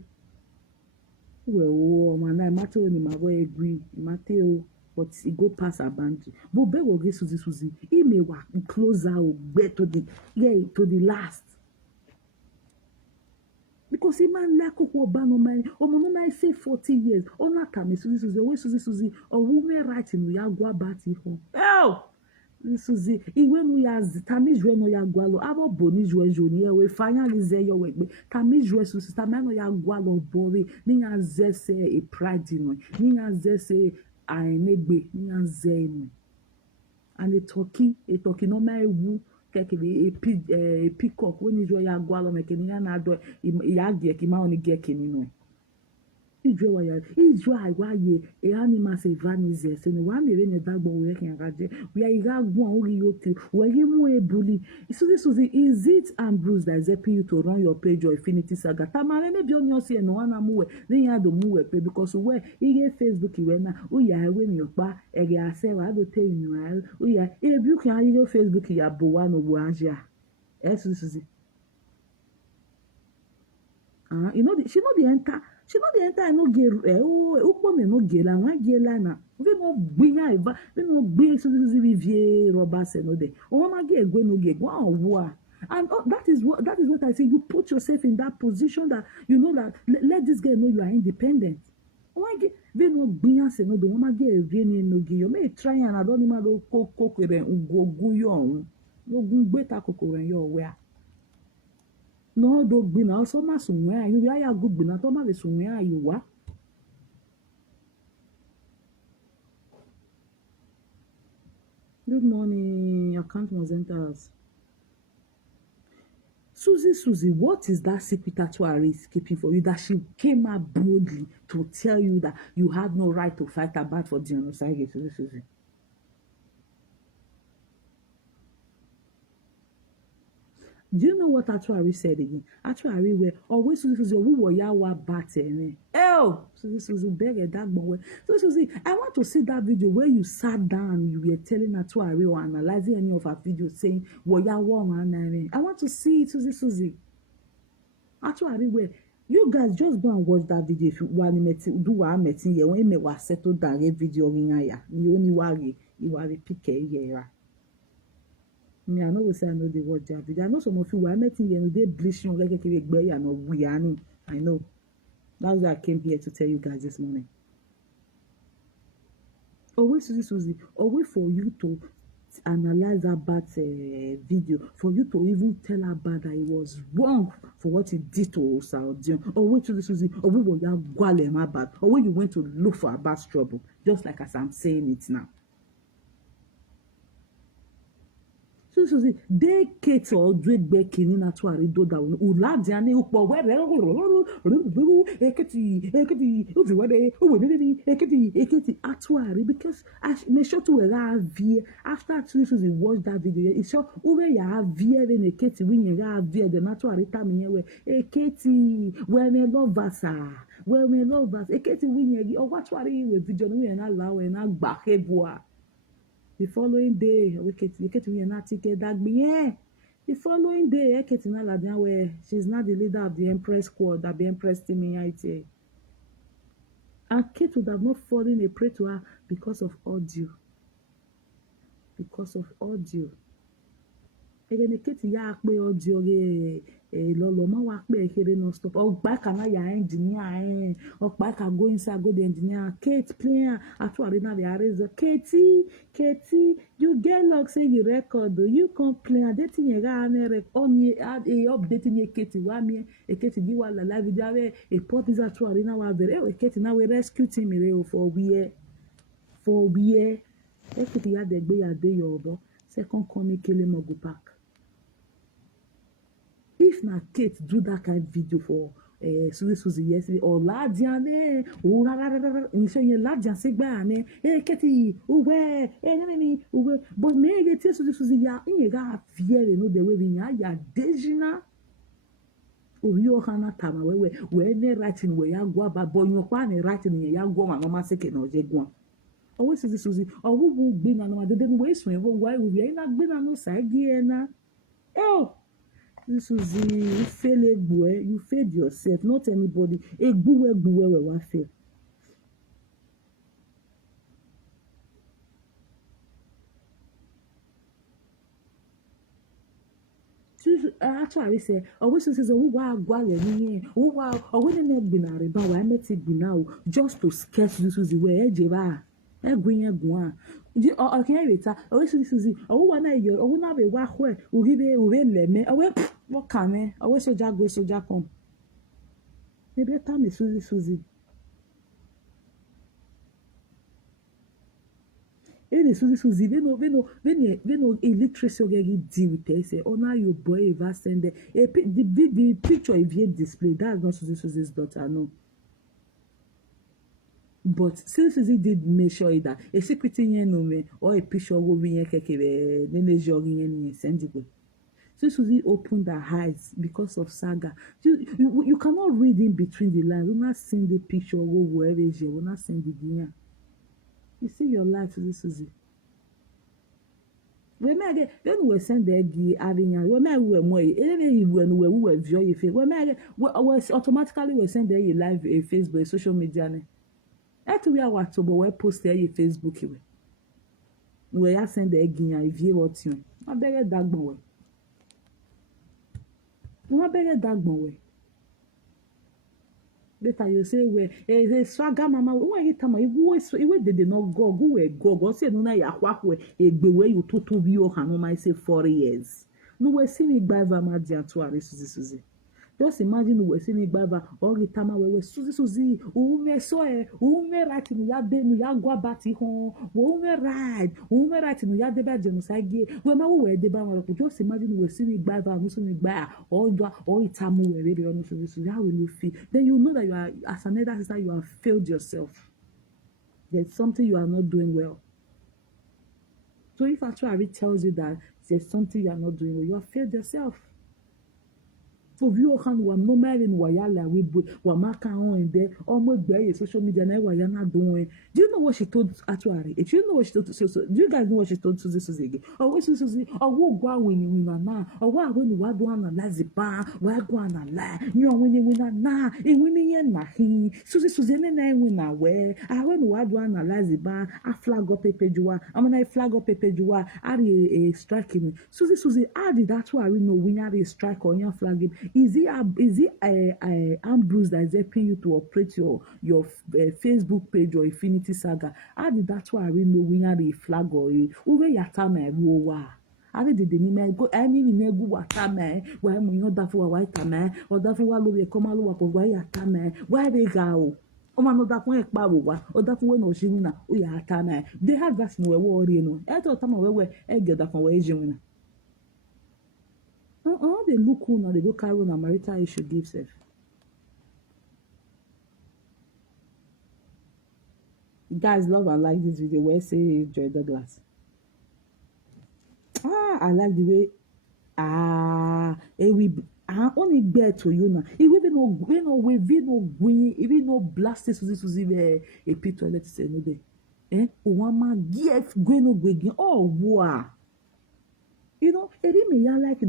Well, man, I matter when my way agree, Mateo, but it go past a boundary. But be will get Suzy. He may work closer or get to the last. Because he man like who ban on my no man say 40 years. Oh not time Suzy always Suzy or woman writing we are go back home. Oh Suzy when we are tamiz when we are gwalo abo boni joni we finally say your work tamiz Suzy tamano ya gwalo bori ni ya zese e pride no ni ya zese ainegbe ni ya zenu and a turkey no my wu a peacock when you ya gwalo mekeni ya na do ya ge ki ma oni ge keni no Israel wa ye e animal say vanize se no wa mere ne dagbo we kan gaje we are igagun ori yoke we yi mu e bully Suzy is it and Bruce that is helping you to run your page or Infinity Saga tamare ne bi oni osi no wana mu we ne ya do mu we pe because we ige Facebook we na o ya we mi opa e ge ase wa do tell you o ya e bi kan ige Facebook ya bo wa no bo aja Suzy you know she know the enter no get ukpome no get la wa get la na we no gbinya eva we no gbe Suzy vie rubber se no de o ma get egwe no get wa owo and that is what I say you put yourself in that position that you know that let this girl know you are independent wa get we no gbinya se no de o ma get egwe ni no get you may try and I don't ma do kokore ugogun yo ohun ogun gbe ta kokore yo where no do gbina so ma sunwe ayu ya go gbina to ma le sunwe ayu wa good morning account was enters Suzy, what is that secret actuary is keeping for you that she came out boldly to tell you that you have no right to fight about for the genocide? Suzy. Do you know what Actuary said again? Actuary were always Suzy who were yawa batting. Oh, Suzy beg a dog boy. So Suzy, I want to see that video where you sat down, you were telling Actuary or analyzing any of her videos saying, "Well, yawa man." I want to see it, Suzy. Actuary were you guys just go and watch that video if you want to do what I'm meeting here when you were settled down a video in aya. You only worry, you are a picky here. Me, I know we say I know the word that video. I know some of you were meeting here and they bleaching like a no we I know. That's why I came here to tell you guys this morning. Always Suzy, always for you to analyze about video, for you to even tell about that it was wrong for what he did to Osaudion. Always Suzy, always what you gwalem about, always you went to look for about trouble, just like as I'm saying it now. Suzy, they Kate or Drake Becky in a toari do down. Uladiani, Upo, where Eketi, Eketi, Atuari, because I make sure to a vie after Suzy watch that video. It's sure Uwe ya vie then Eketi win ya vie the natuari time here where Eketi, where me love us, where me love us, Eketi win ya, or what worry with video and allow and I'll back a bois. The following day, we get to an article that be the following day, I get to where she's not the leader of the Empress squad that be Empress team in IT. And Kate would have not fallen a prey to her because of audio. Because of audio. Again, Kate ya akpe audio lolo ma wa akpe here no stop. Oh, back na ya engineer oh back go inside go the engineer. Kate player atu arena the areza. Katie, you get luck say you record you complain that thing you ga na on ye updating ye Katie wa me Katie give wa live video a pop is atu arena wa very Katie now we rescue team for we Katie ya de gbe ya de yobo second come kele mo go back. If na Kate do that kind of video for Suzy yesterday or Ladiane, Ladian say bane, Katie, uwe, but me get Suzy ya in ya fear no the way we ya dejina. Uyo hana tama we ne writing we ya gwa ba boy no kwa ne writing ya gwa ma mama seke no je gwa. Always Suzy, or who will be na no de we swim why we na gbe na no side na. Oh, Suzy, you fail you failed yourself, not anybody. Egbuwe we wa fail. Actually say, always says, oh wow, oh wow, or when they been a reba, I met it be now just to sketch Suzy where Ejeba. Egwin okay later always Suzy oh one year oh na be wa hwe uribe leme awe what can always soja go soja come e better me Suzy any Suzy we no illiteracy already deal with it say oh now your boy ever send the picture Ivie display that's not Suzy's daughter no. But since Suzy did make sure that a secret in no me or a picture will be keke then jogging send it. So Suzy opened her eyes because of saga. You cannot read in between the lines. You're not seeing the picture or wherever it is. You're not seeing the dinner. You see your life, Suzy. When we send the Avian, when we more, when we were view your face, when automatically we send the live a Facebook, social media. Etu we are to we post there your Facebook we. We are send the again if you what you. I beg dagbon we. I beg dagbon we. Later you say we swagger mama we you tama you did not go say no na ya kwa we egbe we you to bi o hanu my say 4 years. No we see me gba va ma dia to are Suzy. Just imagine we see me baba all the time we Suzy ume so ume right no ya de no ya gwa bati ho ume right no ya de ba jenu sage we ma we de ba we just imagine we see me baba no so me gba all the time we really on Suzy how will you feel then you know that you are as an elder sister you have failed yourself. There's something you are not doing well. So if actually tells you that there's something you are not doing well, you have failed yourself. For you can wa no marry no yala we wa maka on there almost by social media na wa yana doing. Do you know what she told actually? Do you know what she told so do you guys know what she told Suzy again? Or what Suzy or wo gwa win na or wa when wa do analyze ba wa go analyze you win na e win ye na hi Suzy na win na we I when wa do analyze ba a flag up page wa am na flag up page wa a striking Suzy how did that why we know we are a strike on your flag. Is it a Ambrose that is helping you to operate your Facebook page or Infinity Saga? How did that why we know we are a flag or a uwe yatama wa? How did the name go? I mean, we go watame. Why am I not that for a white tame or that for a low come a low up of why yatame? Why they go? Oh man, that one ekpawa or that one or jimina. Oh ya tame. They had that no worry no. I thought time we get that from where jimina. They look who now, they go carry on a marital issue give self. Guys, love and like this video where say Joy Douglas. I like the way we only bear to you now. If we no green, if we no blast Suzy a pit toilet say no day. One man give green no green. Oh wow. You know, it may like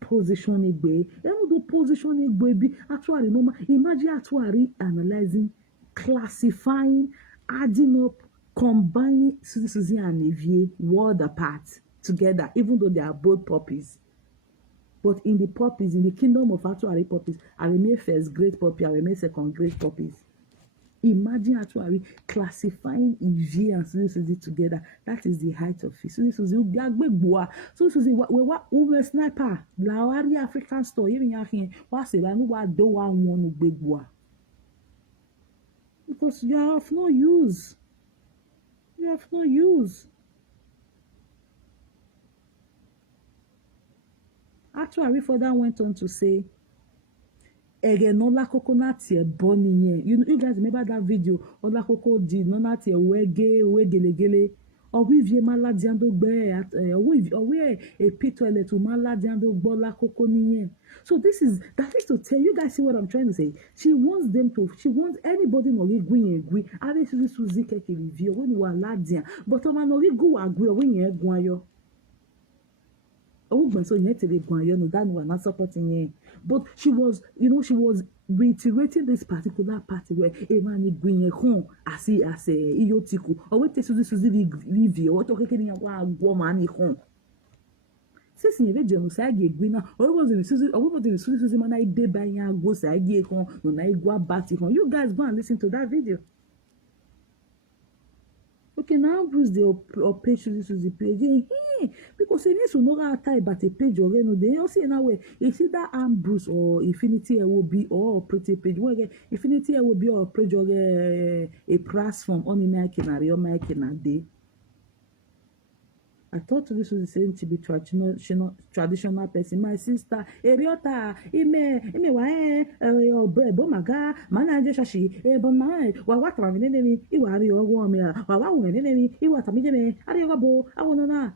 position igbe. Do position igbe be actually no. Imagine actually analyzing, classifying, adding up, combining Suzy and Ivie word apart together, even though they are both puppies. But in the puppies, in the kingdom of actually puppies, I remain first grade puppy, I remain second grade puppies. Imagine actually classifying Ivie and Suzy together. That is the height of it. Suzy be agbegboa. Suzy we sniper. Lawari African store. Even yakin. What say? Wanu wa do wa wonu gbegboa. Because you are of no use. You have no use. Actually, further went on to say, again, Ola coconut bonnie. You guys remember that video? Ola coco did not wege. Or we vie maladiando be or we a pit toilet to maladiando bola coco niye. So that is to tell you guys see what I'm trying to say. She wants anybody no agree. I this Suzy keke review when you are ladian. But no go agree when you are yo. So you had to be going, that we're not supporting you. But she was reiterating this particular party where a man is bringing home as a idiotical. Or what is Suzy review or talking about woman home. Since you have genocide, Gwina, or was the Suzy man I did by your go say, no, I go back to home. You guys go and listen to that video. Okay, now Bruce the page Suzy page. Because he needs to know how to type but a page or no they also in a way. It's either Bruce or Infinity will be or pretty page. Well, Infinity will be or page or a press form on the making or your making a day. I thought this was the same to be traditional person. My sister, Eriota, ime wa bomaga, manager shashi, bonai, what one enemy, you are your woman, one enemy, you are tamijeme, ariogabo, I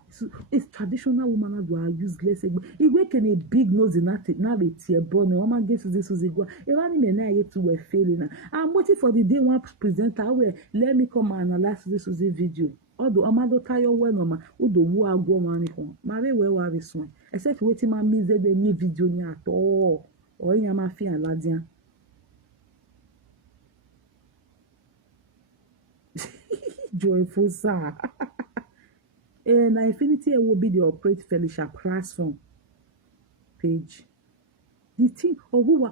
it's traditional woman who are useless. If can a big nose in that narrative, born, woman gets this was a go. If I may to were failing. I'm waiting for the day one presenter where let me come and analyze this was a video. Although amado tayo we no ma udo wu agwo ma ni ho ma be we wa be so except wetin ma miss the new video ni at all or yan ma fi aladian joyful sir and Infinity will be the operate Felicia platform page. The thing or who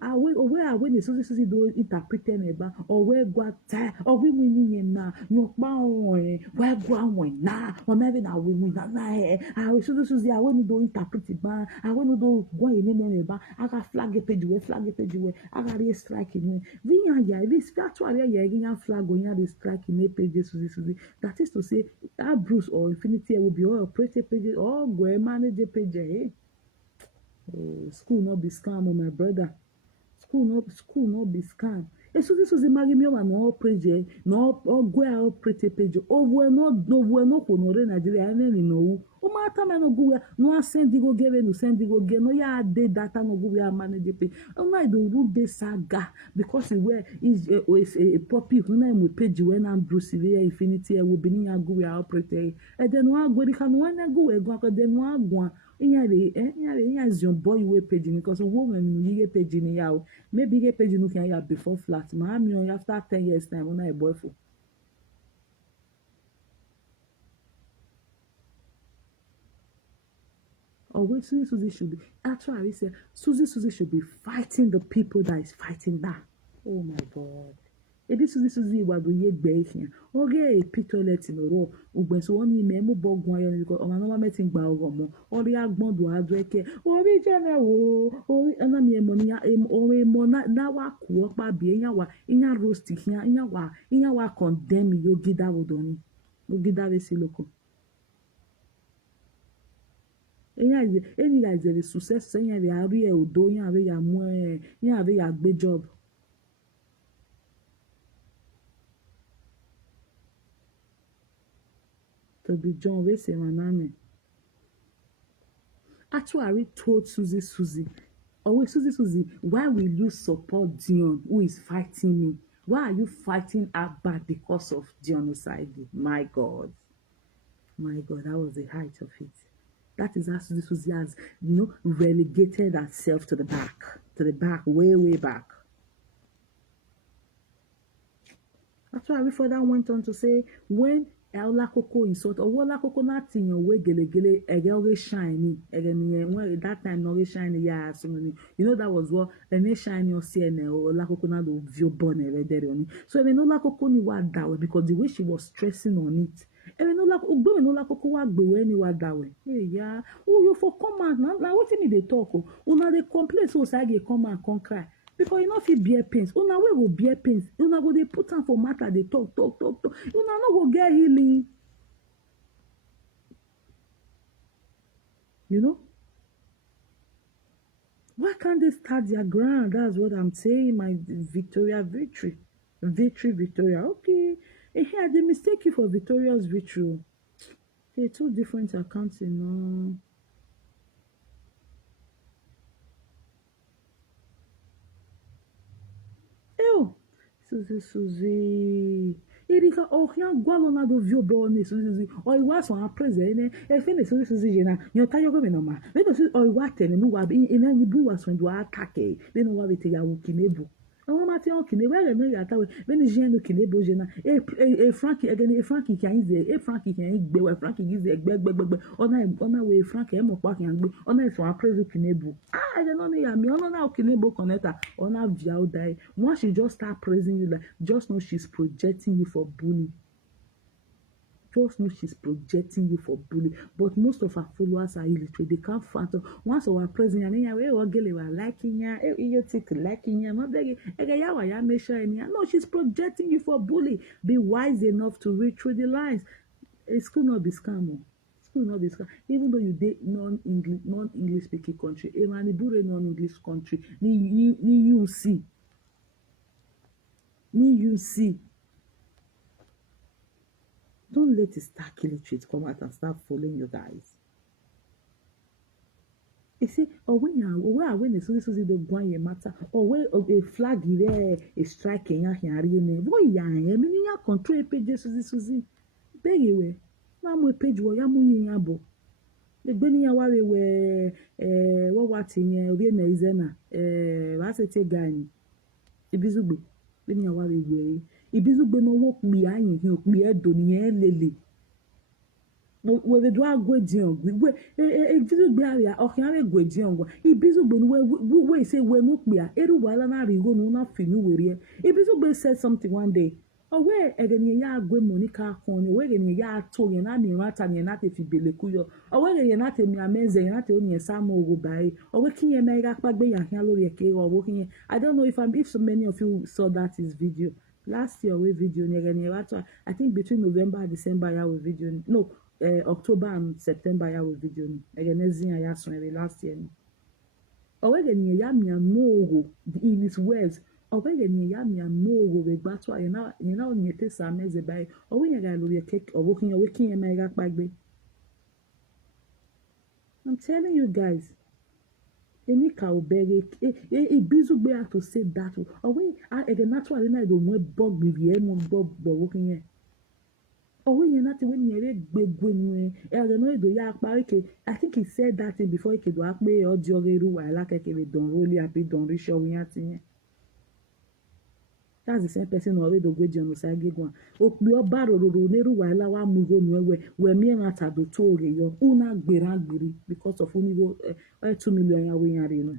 are when the Suzy do interpreting about or where got or we winning na your bound where ground na or maybe now we win na I will Suzy I want to do interpret it ba I want to do go in name ba I got flag a page where I got a strike in we ya this actually ya flag going at the strike in page Suzy that is to say that Bruce or Infinity will be all operate pages or go manage a page Oh, school not be scam, oh my brother. School not be scam. And so this was a magimio and all preje, no go out pretty page. Oh, we're not honore Nigeria, and then no. Oh, my time no go no send go give no send go get no ya de data no go ya manage pay. Oh, my do root the saga because is a puppy who name with page when I'm Bruce Infinity will be near go out pretty. And then one go the can one go then one go. Inya zion boy we page because woman you get page in ya maybe get page no can ya before flat ma me on after 10 years time when I boyfriend or wait Suzy should be actually say Suzy should be fighting the people that is fighting that. Oh my god. Ebi Suzy wado ye gbe ihin oge e toilet in oro ugbe so won ni me mo bogun ayo ni ko o ma no metin gba oro mo ori agbon do adu eke ori jene wo ori ana mi emo ni ori mo na wa ku opa bi eyan roast eyan wa condemn yo gida wodoni mo gida we si loko Any guys there is success, say ya be odo, ya be ya mo, ya be ya good job. To be John, we say maname. Actually, I already told Suzy, always Suzy, why will you support Dion who is fighting me? Why are you fighting Abba because of genocide? My God, that was the height of it. That is how Suzy has, relegated herself to the back, way back. That's why we further went on to say, when Olakoko insult or Olakoko not in your way gele always shiny again when that time not shiny yeah so many that was what and shiny or CN or Olakoko not do view born on it. So I mean Olakoko ni what that way because the way she was stressing on it. I mean Olakoko wa gbe when you what that way. Hey yeah, oh you for come out now what me they talk oh una they complain so say come and come cry. Because you no fit bear pains una wey go bear pains una go dey put am for matter dey talk una no go get healing why can't they start their ground? That's what I'm saying. My victory okay I dey mistake you for Victoria's victory. Okay, two different accounts Ew, Suzy. Erika ohia gwalo na do vio bo ne Suzy. O iwa so apreze ne e fe ne Suzy jena. Yo tayo go me no ma. Me do o iwa tene no wa bi ina ni bu wa so do atake. Be no wa bete ya wukinebu. Àwọn máa ti hàn kìnìún wẹ́rẹ̀ mẹ́rin àtàwọn bẹ́ẹ̀ni ṣe ẹnu kìnìún bó ṣe náà Frankie ẹgẹni Frankie kì í ṣe Frankie kì í gbé wẹ Frankie kì í ṣe gbẹgbẹgbẹ ọ̀nà wo Frankie ẹ̀ mọ̀ pa kì í gbé ọ̀nà ìsọ̀ àpérò kìnìún bù ẹ̀jẹ̀ náà ní ìyàmí ọ̀nà náà kìnìún bù connector ọ̀nà via ó die once she just start praising you like just know she's projecting you for bully. Just know she's projecting you for bully. But most of her followers are illiterate. They can't fathom. Once our president, we were liking ya, you take liking ya, no, she's projecting you for bully. Be wise enough to read through the lines. It could not be scam. Even though you date non-English speaking country, a manibure non-English country, ni you see. Don't let the stark illiterate come out and start following you guys. You see, or when the Suzy don't go on matter, or when a flag there is striking here, boy, ya, meaning ya control a page Suzy. Beg you, now my page wo ya muyi yabo. The Benny Awari were what in Vienna is what's a tegani. Ibizugbe, Benny Awari way. Ibizugbe no work me ayin me doni lele. We the do agwedion we Ibizugbe area okiare gwedion Ibizugbe we say we no me eru wala na rigo no na finu were. Ibizugbe said something one day. Owe egeni ya agwe Monica kon we egeni ya to ye na mi rata ni na te fi beleku yo owe egeni na te mi ameze na te oni esamo ogo bai owe kinye na ira pagbe ya kan lori eke owo kinye I don't know if so many of you saw that his video last year we video ni egeni rata I think between November and December ya we video no October and September ya we video ni egeni zin ya so last year ni owe egeni ya mi anogo in his words ọbẹ̀yẹ ni ìyá mi àná òwò rẹ̀ gbá tó àyẹ̀ náà ní ètè sàmẹ́sẹ̀ báyìí ọwọ́ yẹn ra lórí ẹ̀kẹ́ ọ̀wọ́ kí yẹn máa ra pàgbé. I'm telling you guys èmi kà ò bẹ̀rẹ̀ Ibizugbe have to say that ọwọ́ ẹ̀gẹ̀ natural náà ìdò mú ẹ bọ́ gbìrì ẹ̀ mú bọ́ bọ̀wọ́ kí yẹn ọwọ́ yẹn láti wé nìyẹn rẹ̀ gbégbé nu ẹ̀rẹ̀ náà ìdò yá apá ike I think he said that thing before ìkèdò á pé ọdí ọrẹ irú wàhálà kẹkẹrẹ dàn rólé àbí dàn ríṣẹ́ òun yá ti yẹn. That's the same person already go genocide gigwan. Okpi oba rororo neru waila wa mugo nwewe we mi rata do tore yo una gbiri because of unigo 2 million ya we yare no.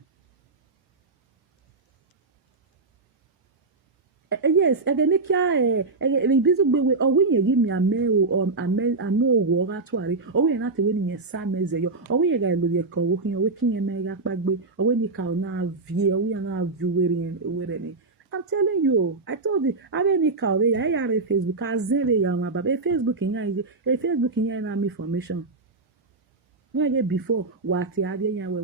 Yes, egene kia Ibizugbe we owe yen gi mi ame o ano wo ga to are owe yen ate we ni yen sa meze yo owe yen ga lo ye ko wo kin owe kin yen me ga pagbe owe ni ka na vie owe yen na view were ni. I'm telling you, I told you, I didn't call it. I have a Facebook. I said, "I'm about Facebook in here. Facebook in here, I'm information." When before what area we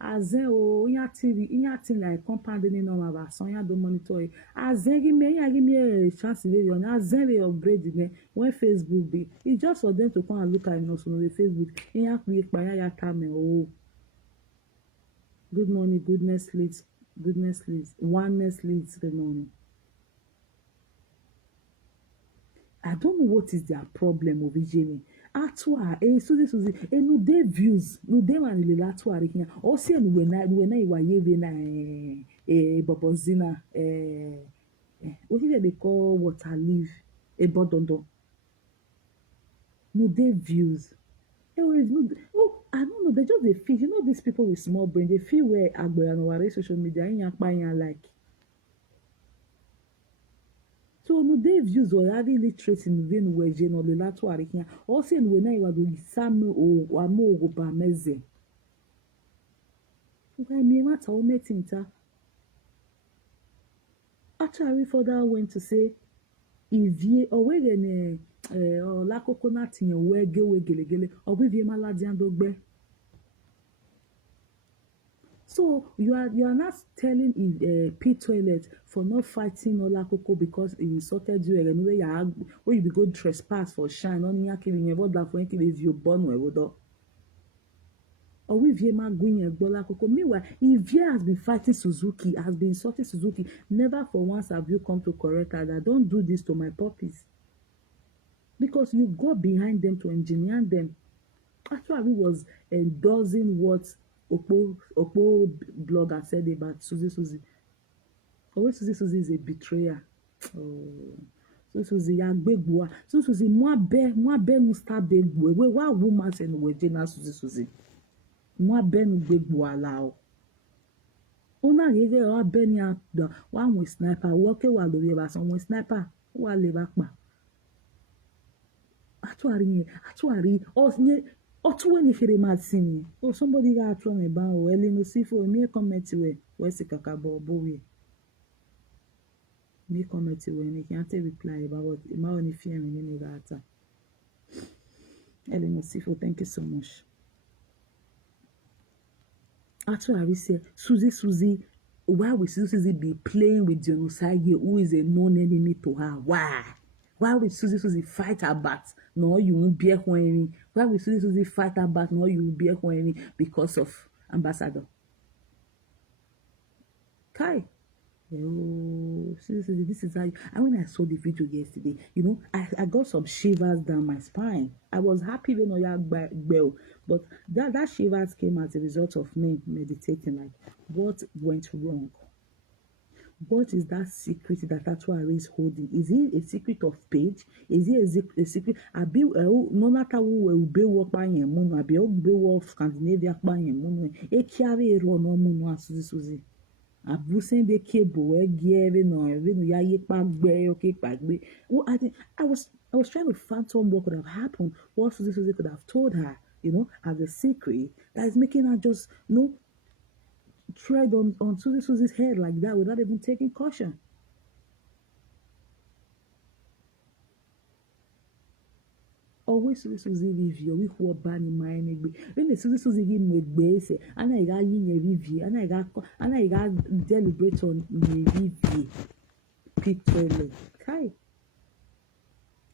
azen o nya TV nya tin like compound ni no ma so nya do monitor it azen give me chance dey on azen dey upgrade me when Facebook be it's just for them to come and look at us on the Facebook nya create pa ya time o good morning goodness leads oneness leads good morning. I don't know what is their problem with Ijemi. Atwa, Suzy, no dey views, no dey man le latwa re kinya. O se no we na iwa ye na bobozina what is they call water leaf bodondo. No dey views. I don't know, they just they feel, you know these people with small brain, they feel where agbe and our social media in like. So no dey views or having literacy in the way no le lato arikia o se no na iwa do isame o amo go ba meze why me mata o metinta actually further went to say Ivie or we den la coconut yan we gelegele or we vie maladi andogbe. So you are not telling P toilet for not fighting Olakoko because he insulted you and where you be go trespass for shine on ya killing your that for if you born where or we ma going Olakoko. Meanwhile, Ivie has been fighting Suzuki, has been insulting Suzuki. Never for once have you come to correct her that don't do this to my puppies. Because you go behind them to engineer them. Actually, was endorsing what Okpo blogger said about Suzy. Always Suzy is a betrayer. Oh, Suzy ya gbegboa. Suzy moi be no start begbo. We wa woman say no we na Suzy. Moi be no gbegboa la o. Una yege wa be ni a wa we sniper. Wo ke wa lori ba son we sniper. Wa le ba pa. Actually, otu when if mad sini. Oh, somebody got thrown me ban o. Eli no see for me comment we. We se kakabo bowe. Me comment we me can't reply about ma only fear me ni gata. Eli no see for thank you so much. Actually, say Suzy, why will Suzy be playing with Genocide who is a known enemy to her? Why will Suzy fight her back? No, you won't be a enemy. Why will Suzy fight her back? No, you will be a enemy because of ambassador. Kai. Oh, Suzy, this is how. And when I saw the video yesterday, you know, I got some shivers down my spine. I was happy when I bell, but that shivers came as a result of me meditating. Like, what went wrong? What is that secret that Atuari is holding? Is it a secret of page? Is it a secret? No matter who will be work by your moon, I be work Scandinavia by your moon. A carry a run on moon as Suzy. Abusing the cable, giving or even ya back bay, okay, back bay. Well, I was trying to fathom what could have happened, what Suzy could have told her, you know, as a secret that is making her just, you know, tread on Suzy's head like that without even taking caution. Always Suzy review we who ban in my enemy. When the Suzy give me base, and I got in a review, and I got deliberate on a review. Picture Kai.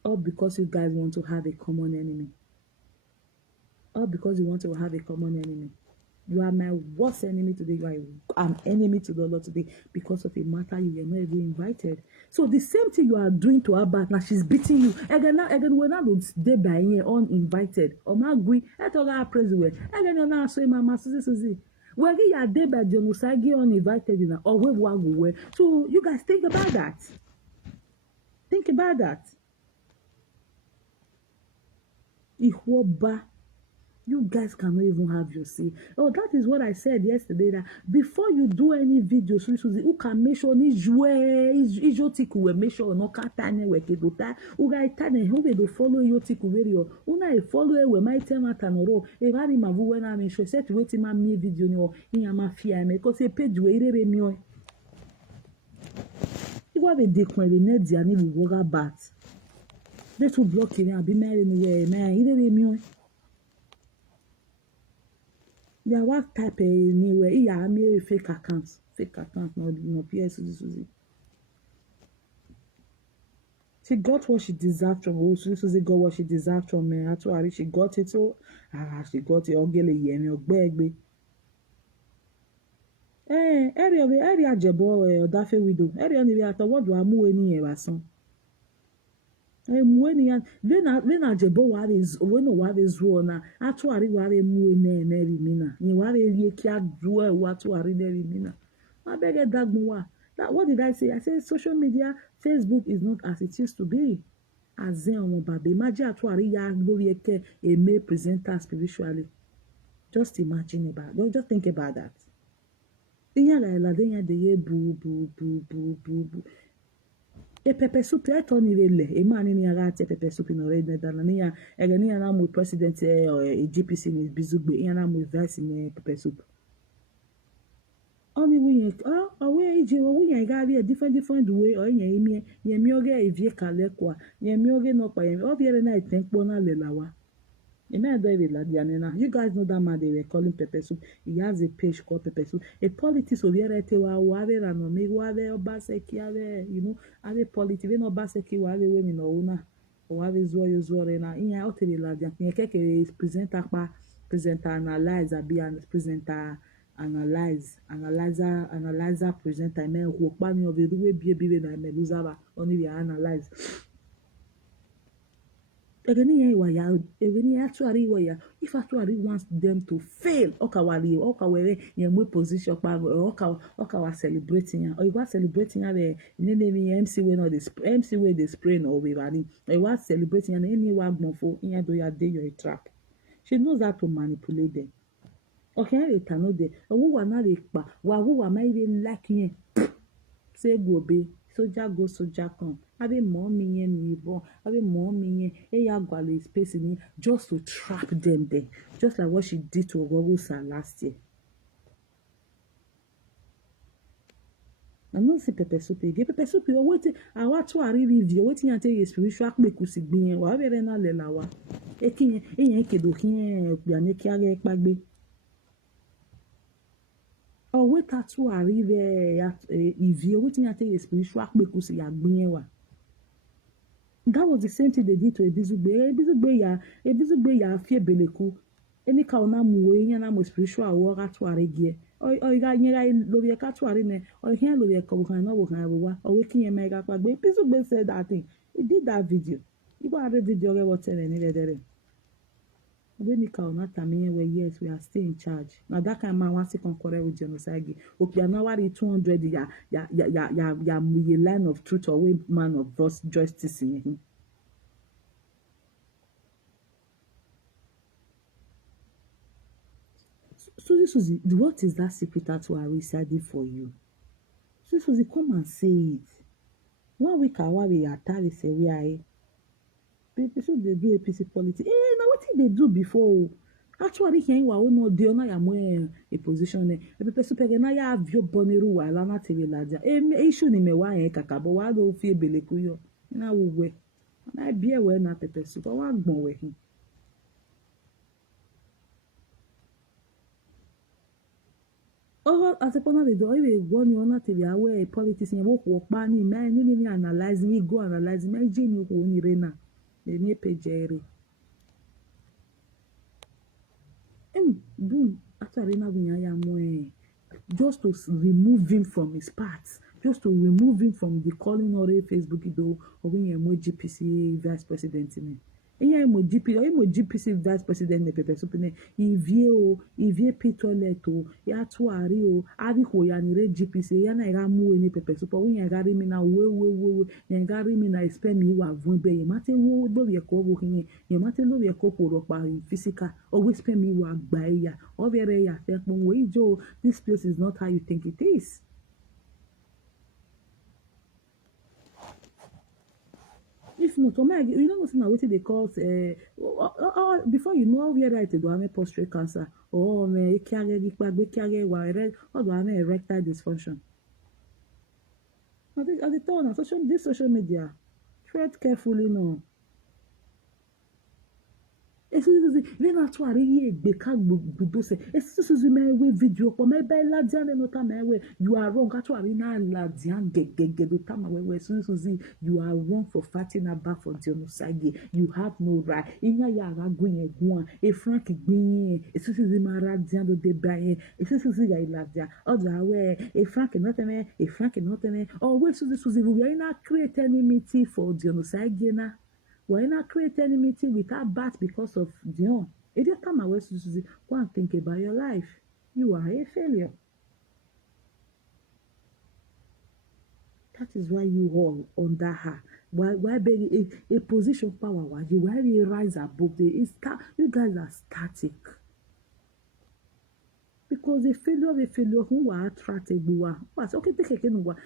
All because you guys want to have a common enemy. All because you want to have a common enemy. You are my worst enemy today. You are an enemy to the Lord today because of a matter you were not even invited. So the same thing you are doing to her back now, she's beating you. Again, we're not day by here uninvited. Or my agree. I told her praise the way. Again, you're not so mama Suzy. Well, you are day by Genocide uninvited, you know, or where we go. So you guys think about that. Think about that. Ihwoba. You guys cannot even have your say. Oh, that is what I said yesterday. That before you do any videos, who can make sure is your tiku we make sure no katane we kedota. Who guy tane who we do follow your tiku video. Una follow we might tell matanoro. E vari mavu when I'm sure set wait ma me video no in ya mafia me because a page we ire me. You have a decline the net dia ni woga bat. They to block it and be married me man ire me. There what type anywhere. Yeah, me fake accounts. Fake accounts, no PS Suzy. She got what she deserved from Suzy got what she deserved from me. Actually, she got it. So, she got it. Ogele yemi ogbegbe. Area jebo odafe widow. Area ni bi atowodu amu eni yen wasan. Mueni ya vena jebo ware zuo na atuari ware mu ene na rimina. Ni ware rie ki adu e atuari na rimina. I beg a dagmuwa. That what did I say? I said social media, Facebook is not as it used to be. Azen babe. Imagine atuari ya lori eke a male presenter spiritually. Just imagine about. Just think about that. Iya la denya de ye bu. E pepe soup e to ni le e ma ni aga te pepe soup no re da na ya ege ni na mu president GPC ni bizugbe ya na mu vice ni pepe soup oni winye we ije wo winye ga ri different way o ye mi oge Ivie kale kwa ye mi oge no pa ye o biere na itempo na le lawa. You guys know that man they were calling pepper soup. He has a page called pepper soup. A politics of yerete wa ware ranomi ware obaseki ave, you know, ave politics we no baseki ware we mi no una. Ware zo na inya otele la dia. Nye keke presenter analyze abi and presenter analyzer presenter me wo pa ni of the way bie na me luzaba only we analyze. Egeni actually waya if actually wants them to fail okawere yemwe position pa okawa celebrating ya or you want celebrating ya the name MC we no the MC we the spray no we bani or you want celebrating ya any wa gbonfo iya do ya dey your trap. She knows how to manipulate them. Okay, they cannot dey owo wa na le pa wa wo wa ma even like yen say go be soldier go soldier come abe mommy yen ni bon abe mommy yen ya gwale space ni just to trap them there just like what she did to Ogogosa last year. I no see pepper soup again. Pepper soup you wait I want to review wetin yan take spiritual kpekusi gbin wa bere na le lawa ekin yen kedo kin ya ne ki age pagbe. Oh wait to arrive Ivie wetin yan take spiritual kpekusi ya gbin wa. That was the same thing they did to Ebizugbe ya fie beleku. Any ka ona muwe nya na mo spiritual war to aregie. O ga nyera lori ka to are ne. O here lori ka bukan na bukan wa. O we kin me ga pagbe. Ebizugbe said that thing. He did that video. You go have the video ge what tell any there. When ka ona tamiye we yes we are still in charge. Now that kind man wants to concur with genocide. Opia na wari 200 ya muye line of truth or way man of justice in him. Suzy, what is that secret that we are residing for you? Suzy, come and say it. 1 week awa we atari say we are people should they do APC politics. Now what did they do before? Actually, here wa no dey na ya mo a position people super na ya avio boneru wa la na tele laja. Issue ni me wa yen kakabo wa do fi ebeleku yo. Na wo we. Na bia we na pepe super wa gbon we hin. Oh, as a corner the door, you go on your TV away politics and walk money, man, you analyzing, you go analyzing, my genie who only rena, the near page. Boom, after rena, we am just to remove him from his parts, just to remove him from the calling or Facebook, or when you're GPC vice president. Iya mo GPC vice president ne pepe supine Ivie pi toilet o ya tuari o ari ho ya ni re GPC ya na ira mu ni pepe supo wi ya gari mi na we ya gari mi na expect mi wa vun be ye mate wo do ye ko wo kin ye mate lo ye ko poro pa physical always spend me wa gba ya o bere ya fe pon wo ijo this place is not how you think it is. If not, you know what's now what they call before you know where right to have prostate cancer or carry or do have erectile dysfunction. At the turn this social media, tread carefully now. Suzy, then I to ye beka budose. Suzy, my way video for my by ladian and not my way. You are wrong. I to na ladian get do tama way. Suzy, you are wrong for fighting about for genocide. You have no right. Inya ya going a guan, a frank being, a Suzy maradian do de baye, a Suzy ladian, other way, a frank not a frank not a, or where Suzy, we are not create enmity for genocide. Why not create enmity with our bat because of Dion? If you come away, Suzy, go and think about your life. You are a failure. That is why you all under her. Why beg a position power? Why you rise above the? You guys are static. Because a failure who are attracted was okay take again what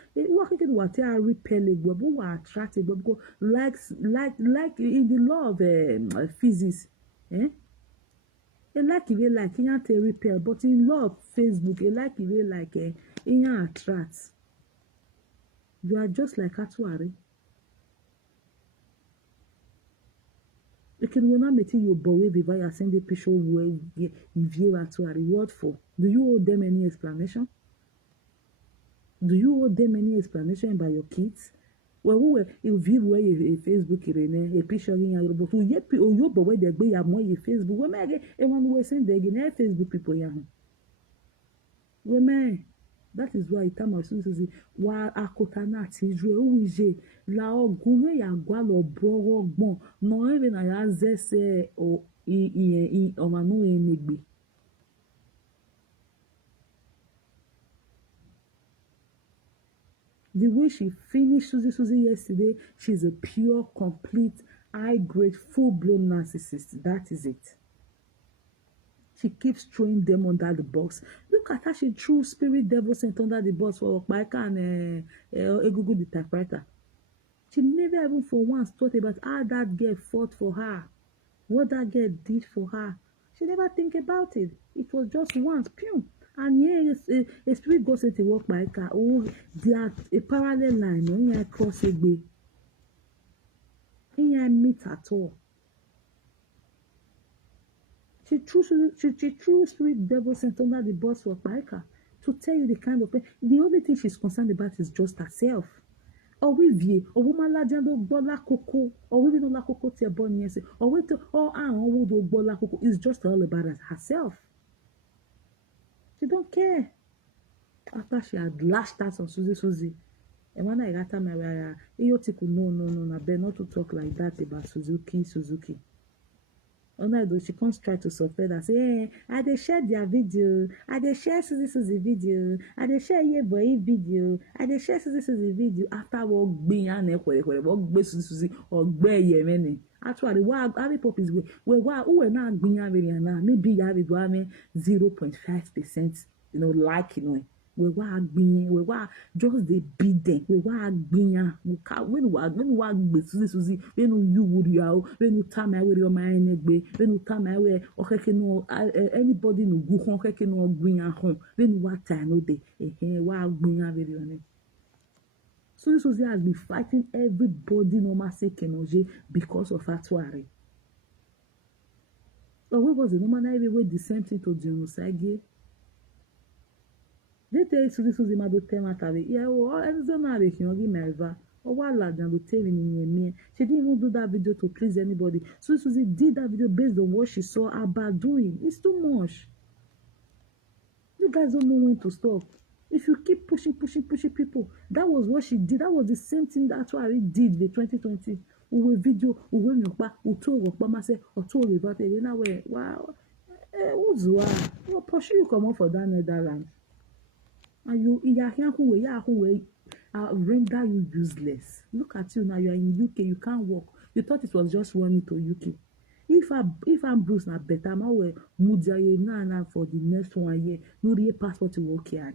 they are repelling but who are attracted because like in the law of physics like if you like you can't repel but in law of Facebook like if you like you attract you are just like Atuari. You can when I'm meeting your boy before you send a picture where you view Atuari what for? Do you owe them any explanation? Do you owe them any explanation about your kids? Well, who you view where a Facebook a picture in your but you but where they go ya more your Facebook. When I get one way send they again Facebook people ya. When that is why time of Suzy wa akotana ti Israel wije la ogun ya gwa lo bo ogbon no even na ya zese o o manu enegbe. The way she finished Suzy yesterday, she's a pure, complete, high-grade, full-blown narcissist. That is it. She keeps throwing them under the box. Look at how she threw spirit devil sent under the box for Okpaika and Egugu the typewriter. She never even for once thought about how that girl fought for her, what that girl did for her. She never think about it. It was just once, pew. And here a spirit goes into work by car. Oh, there a parallel line. No, here cross a bay. Here meet at all. She threw spirit devil sent under the bus for Paika to tell you the kind of thing. The only thing she's concerned about is just herself. Or with you, or woman lajando bola coco, or we no la coco te bon yes, or wait to or would bola coco is just all about herself. She don't care. After she had lashed out on Suzy. And when I got her, no, I better not to talk like that about Suzuki. Although she comes try to support and say, hey, I dey share their video, I dey share Suzy video, I dey share your boy video, I dey share Suzy video. After what being an what Suzy or bear yemeni. Actually, why Abby Pop is where who are not being maybe you have it 0.5%, like we were just the beat them. We were when Suzy, when you would you when you time I with your mind, when you time I wear, okay, no, anybody no go home, okay, no green at home, when what time no day, why green a video on it. Suzy has been fighting everybody no matter Kenoje because of her Tuare. But what was the normal everywhere the same thing to genocide? They tell Suzy ma do tema tabe. Yeah, Arizona be kinyogi melva. Or wala dan do tell me. She didn't even do that video to please anybody. So Suzy did that video based on what she saw about doing. It's too much. You guys don't know when to stop. If you keep pushing people, that was what she did. That was the same thing that Atuari did in 2020. We video, we told Mase, or told about it. Now wow, who's you pursue you come on for that Netherlands. And you render you useless. Look at you now. You are in UK. You can't work. You thought it was just running to UK. If I'm Bruce na better, I'm always mudaye na for the next 1 year. No real passport to work here.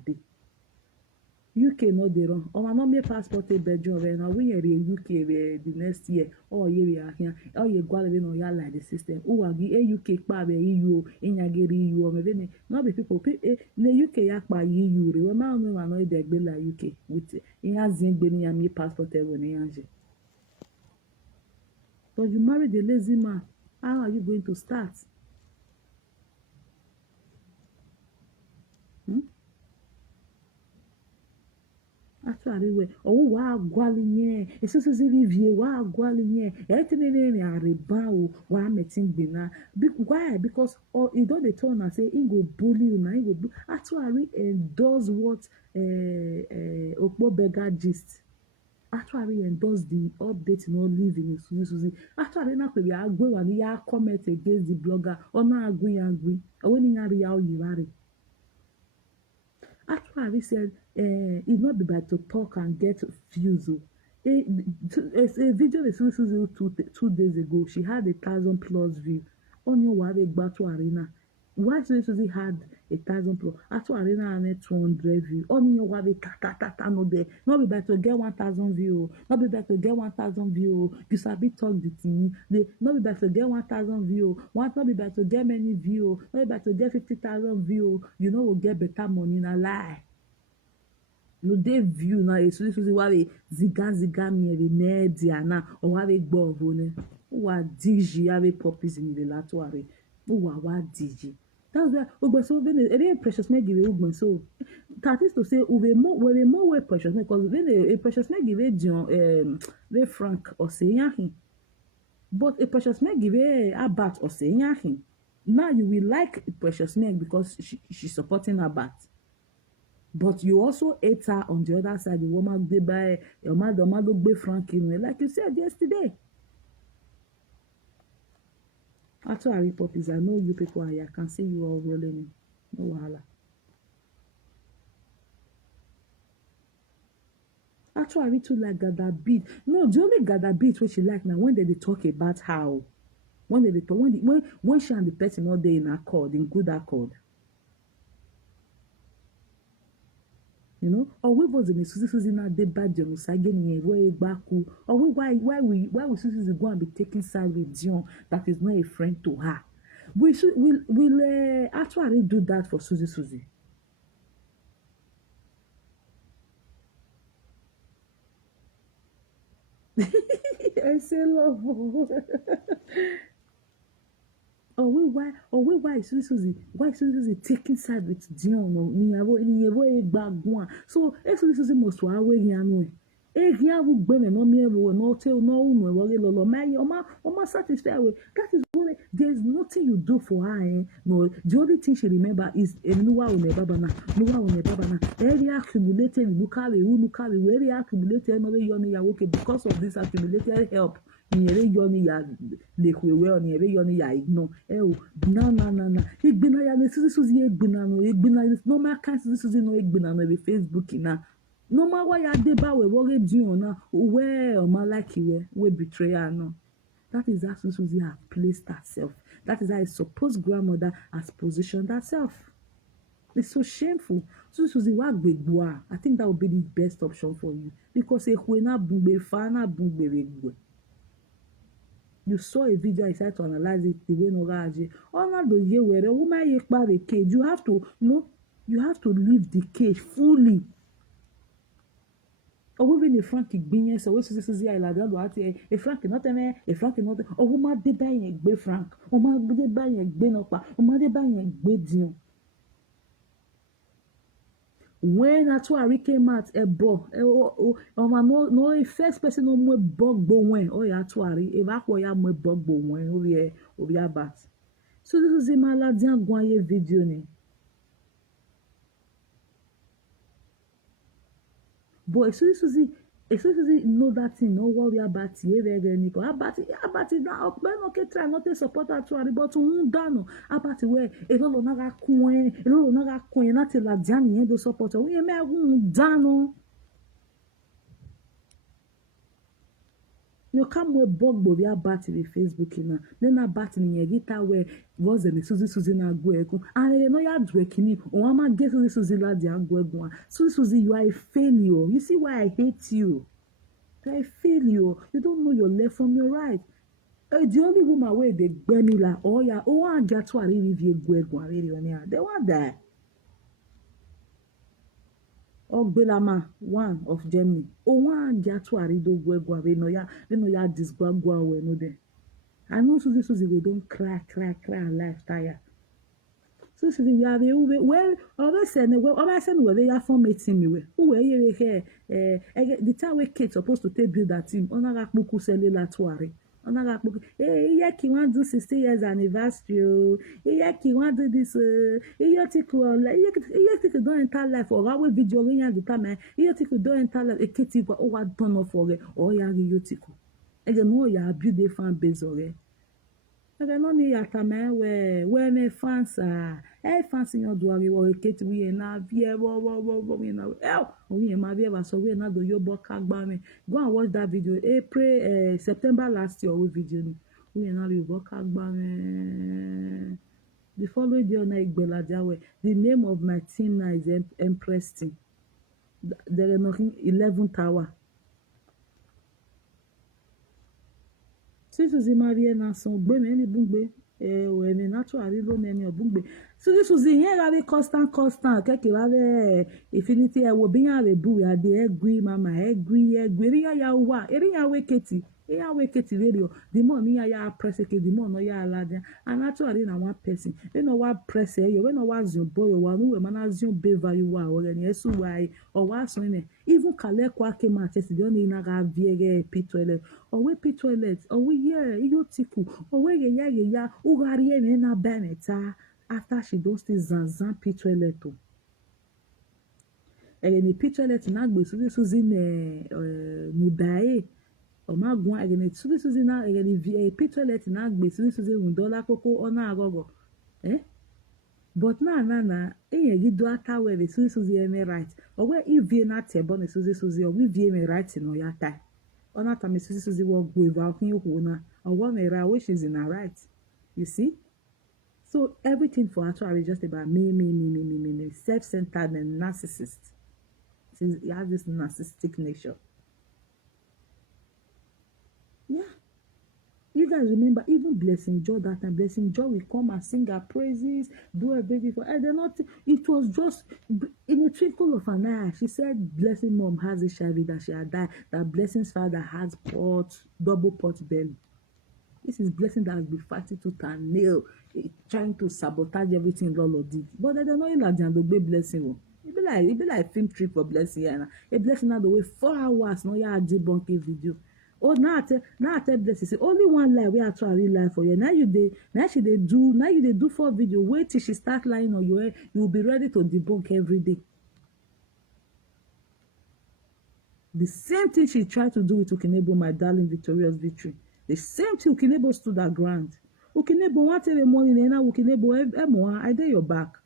UK no dey run. Or not me passport a Belgium and now we are in UK the next year. Or year we are here. Or you go away no ya like the system. Who are the UK pa be EU in yageri EU or maybe not be people the UK yak pa EU. We ma no ma no dey gbe like UK with in azin gbe ni am passport e woni anje. But you marry the lazy man. How are you going to start? Hmm? Actually, we oh wa gwali nye esusu ziri vie wa gwali nye etinene ni ariba o wa metin gbina. Why? Because he don dey turn and say he go bully you na he go actually endorse what Okpo beggar gist. Actually endorse the update no live in Suzy. Actually na kwe ya agwe wa ni ya comment against the blogger ona agwe ya agwe owe ni yari ya oyiwari. Actually said it's not be bad to talk and get views. A video they saw Suzy 2 days ago, she had 1,000+ views. On your wave back to arena. Why Suzy had 1,000+? At arena and 200 views. On your wave no there. Not be bad to get 1,000 views. Not be bad to get 1,000 views. You sabi talk the thing. Not be bad to get 1,000 views. Not be bad to get many views. Not be bad to get 50,000 views. You know we'll get better money na lie. No dey view na Suzy wale ziga miere media na o wale gbo ovone wa diji ave puppies in the latuare wa diji. That's why ugbe so when a precious make give ugbe so that is to say we more way precious because when a precious make give they frank or say yahin but a precious make give abat or say yahin. Now you will like precious make because she's supporting Abat. But you also hate her on the other side. The woman go by your mother, go Frankie, like you said yesterday. After I puppies, I know you people are here. I can see you all rolling in. No wahala. Actually, I too like Gada beat. No, the only Gada beat what she like now when they talk about how when they talk when she and the person all day in accord, in good accord. You know, or we was in Suzy na de bad again here where baku or why we Suzy go and be taking side with Dion that is not a friend to her. We'll actually do that for Suzy. I say love. Why Suzy taking side with Dion no ni gbagwan so Suzy must wa we hianu hian bu gbe me no mi ewo no te no unu e wole lolo mai o ma satisfy we that is only there is nothing you do for her no the only thing she remember is nuwa one baba na area accumulated we area accumulated no we yo ni yawo because of this accumulated help ni ere yo ni ya lekwewe o ni ere yo ni ya ignore o na igbina ya ni Suzy igbina no ma kan Suzy no igbina no be Facebook na no ma wa ya de ba we worry Dion na we o ma like we betray her no. That is how Suzy has placed herself. That is how a supposed grandmother has positioned herself. It's so shameful. Suzy wa gbegboa. I think that would be the best option for you because na bungbe fa na bungbe regwe. You saw a video, I decided to analyze it the way Noraji. Honor the year where a woman ye by the cage. You have to leave the cage fully. Or even a Frankie Binyes, or Suzy I love a Frankie not a Frankie not a woman de buying a gbe Frank, or ma de buying a gbenopa, or ma de buying a gbedion. When Atuari came out a bo no a first person no more bogbo when oh ya Atuari evacua ya more bogbo when we are bat. So this is a maladian guaye video ne. Boy, so Suzy know that thing, no worry about it. About it now, but okay, try not to support Atuari, but to dano about where a little naga coin, not till la Jani and the supporter. We may dano. You come with bogbo via battery Facebook na then na battery in guitar where was the Suzy na gwego and you know you are drinking o ama get Suzy la dia gwego Suzy you are a failure. You see why I hate you. You are a failure. You don't know your left from your right. The only woman where they gbemi la oh ya o wan get to ari review gwego ari oni they want die. Ogbelama, one of Germany. O wan get to arido gwegwa we no ya disgwagwa we no de. I know Suzy go don't cry life tire. Suzy we have a well always send we ya formatting me we who we here the time we Kate supposed to take build that team ona ga kpuku cellular tuare ona ga kpuku yeah ki want do 60 years anniversary yeah ki want do this yeah take don't enter life or our video nya the time yeah take don't enter life e Kate go o wa turn off for or ya yo take no ya build the fan base ore no ni atama we me fansa fancy your duari wo Kate we na vie wo we na we ma vie ba so we na do yo boka gba me go and watch that video April September last year we video ni we na yo boka gba me the following day na igbelaja we the name of my team now is Empress team there are nothing 11 tower Suzy Marie na son gbe me ni bungbe o emi naturally lo neni obungbe Suzy yen la be constant keke la be infinity e wo bi yan le bu ya de egui mama egui ri ya wa eri ya we Kate radio the more ni ya press ke the more no ya aladia and naturally na one person we no wa press yo we no wa zun boy wa nu we mana zun be value wa o ni esu wa o wa so ni even kale kwa ke ma test di oni na ga viege pitoilet o we pitoilet o we ye iyo tiku o we ya ugari e na beneta after she don still zanzan pitoilet o ni pitoilet na gbe Suzy ne mudae o ma gun agene Suzy na agene pitoilet na gbe Suzy $1 koko ona agogo but na enye do ata we Suzy eme right o we Ivie na tebo ne Suzy o we Ivie me right no ya tai ona ta me Suzy wo go eva hin hu na o wo me ra which is in her right you see so everything for her is just about me self-centered and narcissist since he has this narcissistic nature. Yeah. You guys remember even Blessing Joy that time Blessing Joy will come and sing her praises, do everything for her. It was just in a twinkle of an eye. She said Blessing mom has HIV that she had died, that Blessing's father has double pot belly. This is Blessing that has been fighting tooth and nail, trying to sabotage everything Lolo did. But they don't know that they be Blessing. It be like film trip for Blessing. A Blessing had to wait 4 hours. No, yeah, debunking video. Oh, now I tell Blessing, say only one lie we actually lie for you. Now you do 4 video. Wait till she start lying on your head. You will be ready to debunk every day. The same thing she tried to do with Ukinebo, my darling victorious victory. The same thing Ukinebo stood her ground. Ukinebo want every morning and now Ukinebo I dare your back.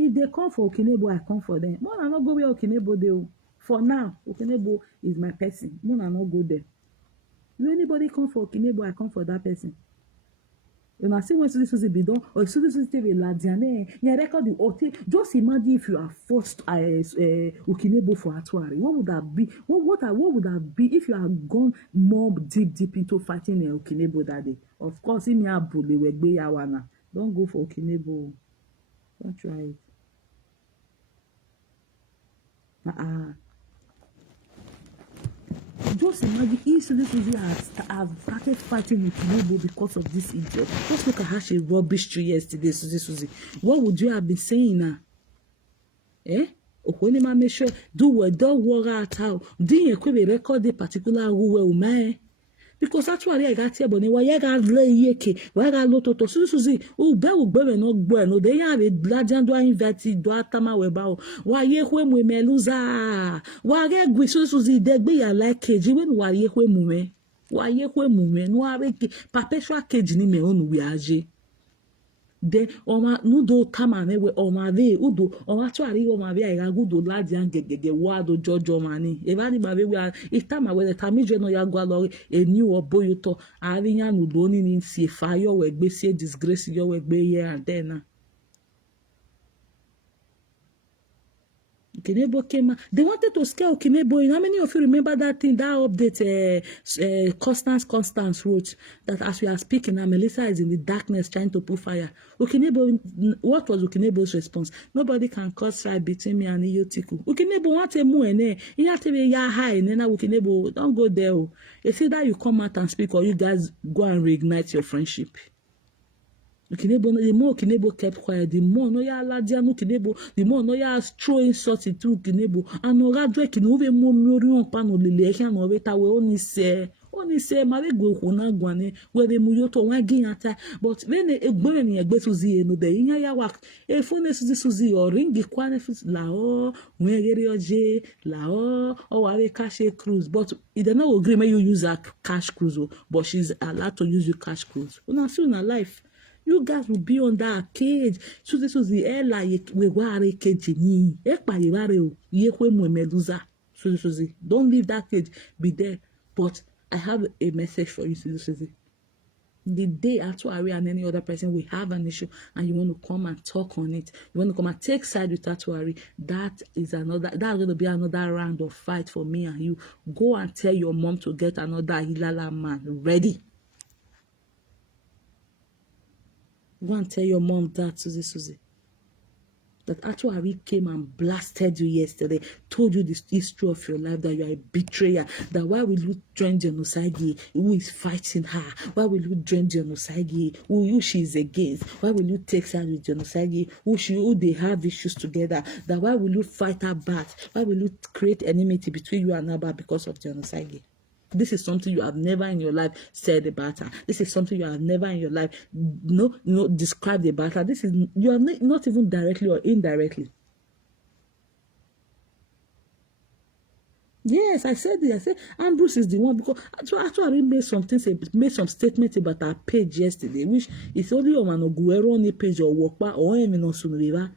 If they come for Ukinebo, I come for them. Mona not go where Ukinebo they. For now, Ukinebo is my person. Mona not go there. If anybody come for Ukinebo, I come for that person. You know, see when Suzy be done, or Suzy be ladiane, you record the OT. Just imagine if you are forced Ukinebo for Atuari. What would that be? What would that be if you had gone more deep into fighting Ukinebo that day? Of course, in your bully we yawana. Don't go for Ukinebo. Don't try it. Just imagine if Suzy have started fighting with Ukinebo because of this idiot. Just look at how she rubbish you yesterday, Suzy. What would you have been saying now? Okoni ma make sure don't worry at all. Didn't you record the particular rule man? Because actually I got here, but why got lay yeke, why got lot of Suzy, oh, Bell Bell no bueno, they have a blajan do invited do atama webao, why ye when we meluza, why get with Suzy, they be a like cage, even why ye when mume, why ye when mume, no are perpetual cage ni me on we age. De oma nudo kama mewe oma ve udo oma twari oma ve ya gudo ladi angegege wado jojo mani evani ma ve we itama we tamije no ya gwa lo eni oboyuto ari yan nudo ni si fayo we gbe si disgrace yo we gbe here and then Ukinebo came out. They wanted to scare Ukinebo. You know how many of you remember that thing, that update Constance wrote that as we are speaking now, Melissa is in the darkness trying to put fire. Ukinebo, what was Ukinebo's response? Nobody can cause fight between me and Iyotiku. Ukinebo want a move and you have to be high and then Ukinebo, don't go there. It's either you come out and speak or you guys go and reignite your friendship. Ukinebo, the more Ukinebo kept quiet, the more no ya ladiano Ukinebo, the more no ya throwing shots into Ukinebo. And no radwe kinove mo murion pano lelehan no weta we only say mare go hona gwane where the muyoto wan ginyata. But when e gbere ni egbe Suzy no de inya ya wak e phone Suzy or ring the kwane la o nwegere oje la o ware cash cruise. But it does not agree when you use a cash cruise, but she's allowed to use your cash cruise. Una see una life. You guys will be on that cage. Suzy ela we ware cage ni. Ekpa ye ware o. Ye kwe mo medusa. Suzy. Don't leave that cage. Be there. But I have a message for you, Suzy. The day Atuari and any other person will have an issue and you want to come and talk on it, you want to come and take side with Atuari, that's going to be another round of fight for me and you. Go and tell your mom to get another Hilala man ready. Go and tell your mom that, Suzy. That Atuari came and blasted you yesterday, told you the history of your life, that you are a betrayer, that why will you join genocide? Who is fighting her? Why will you join genocide? Who she is against? Why will you take side with genocide? Who they have issues together? That why will you fight her back? Why will you create enmity between you and her because of genocide? This is something you have never in your life said about her. This is something you have never in your life described about her. This is you have not even directly or indirectly. Yes, I said it. I said Ambrose is the one because actually made some statements about her page yesterday, which is only on an Oguero page or Wokpa or Eminosunriva.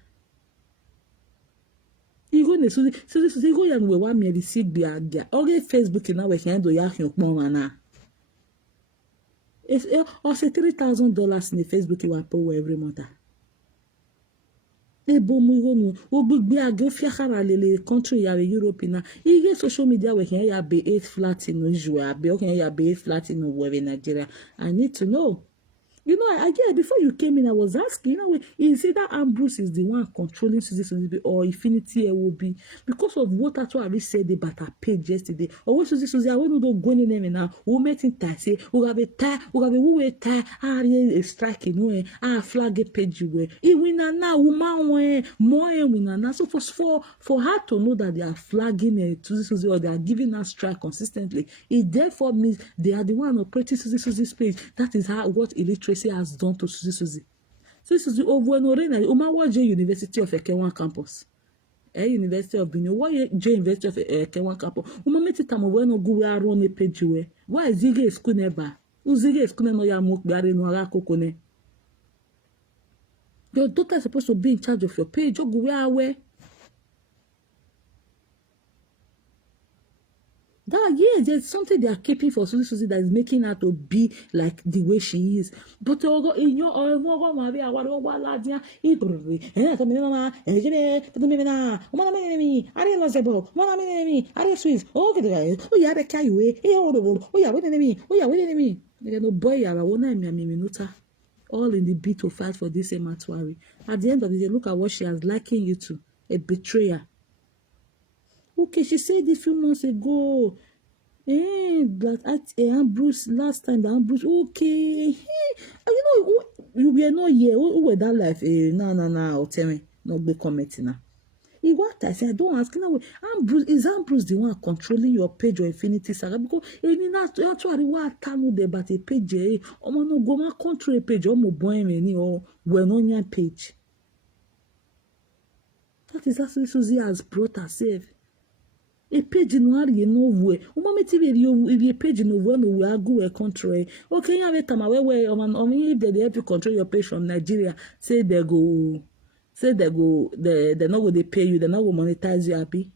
Igo ne Suzy go yan we wa me di sigbi agia. Oge Facebook na we kan do ya hun pon na. It's also $3,000 in the Facebook you pay every month. E bo mu igo no ogbegbe age fiakara lele country ya Europe na. Ige social media we kan ya be 8 flat in Nigeria, be o kan ya be 8 flat in Nigeria. I need to know. You know, again, before you came in, I was asking, is it that Ambrose is the one controlling Suzy or Infinity will be because of what Atuari said about her page yesterday? Or what Suzy, I want to go in them now. Who met in tie, say, who have a tie, a striking way, flag a page way. Even now, woman, more winner. So for her to know that they are flagging Suzy or they are giving her strike consistently, it therefore means they are the one operating Suzy's page. That is what illiteracy has done to Suzy. Suzy over Norena, Umawaje University of Ekewan campus. University of Benin, why University of Ekewan campus? Umameti tamoweno guwe arone page we. Why zige school neba? Uzige school no ya mok gare no ara kokone. Your daughter is supposed to be in charge of your page. Guwe awe. That yes, there's something they are keeping for Suzy that is making her to be like the way she is. But in your Maria, what Ladia, Ibrahim, and I mama, and me, are you losable? Are you Swiss? Okay, oh, yeah, the Kaiwe, oh, yeah, with enemy, oh, yeah, with enemy. No boy, I won't name me minuta. All in the beat to fight for this Atuari. At the end of the day, look at what she has likened you to, a betrayer. Okay, she said a few months ago. But at Ambrose last time, Ambrose. Okay, you were not here. Who were that life? No. Tell me, no be commenting now. What I said, don't ask. No, Ambrose the one controlling your page or Infinity Saga? Because actually what tell you about a page? No go ma control a page or mo boy me or when on your page. That is actually Suzy has brought herself. A page in one you know where. If you page in one we are go a country. Okay, you have a time where if they help you control your page from Nigeria, say they not go they pay you, they not go monetize you happy.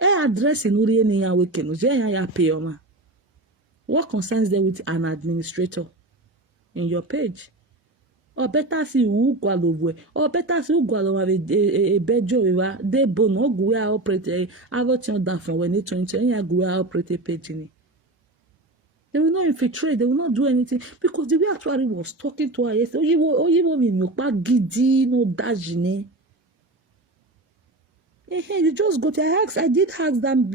Address in Uri any weekend, ya pay ma. What concerns them with an administrator in your page? or better si ugwalo we or better si ugwalo ma e bejo we wa de bono gwe a operate avo tion da from when it 20 ya gwe a operate page ni. They will not infiltrate, they will not do anything because the way actually was talking to her yesterday, oyibo mi nyopa gidi no dajine. You just go to I did ask them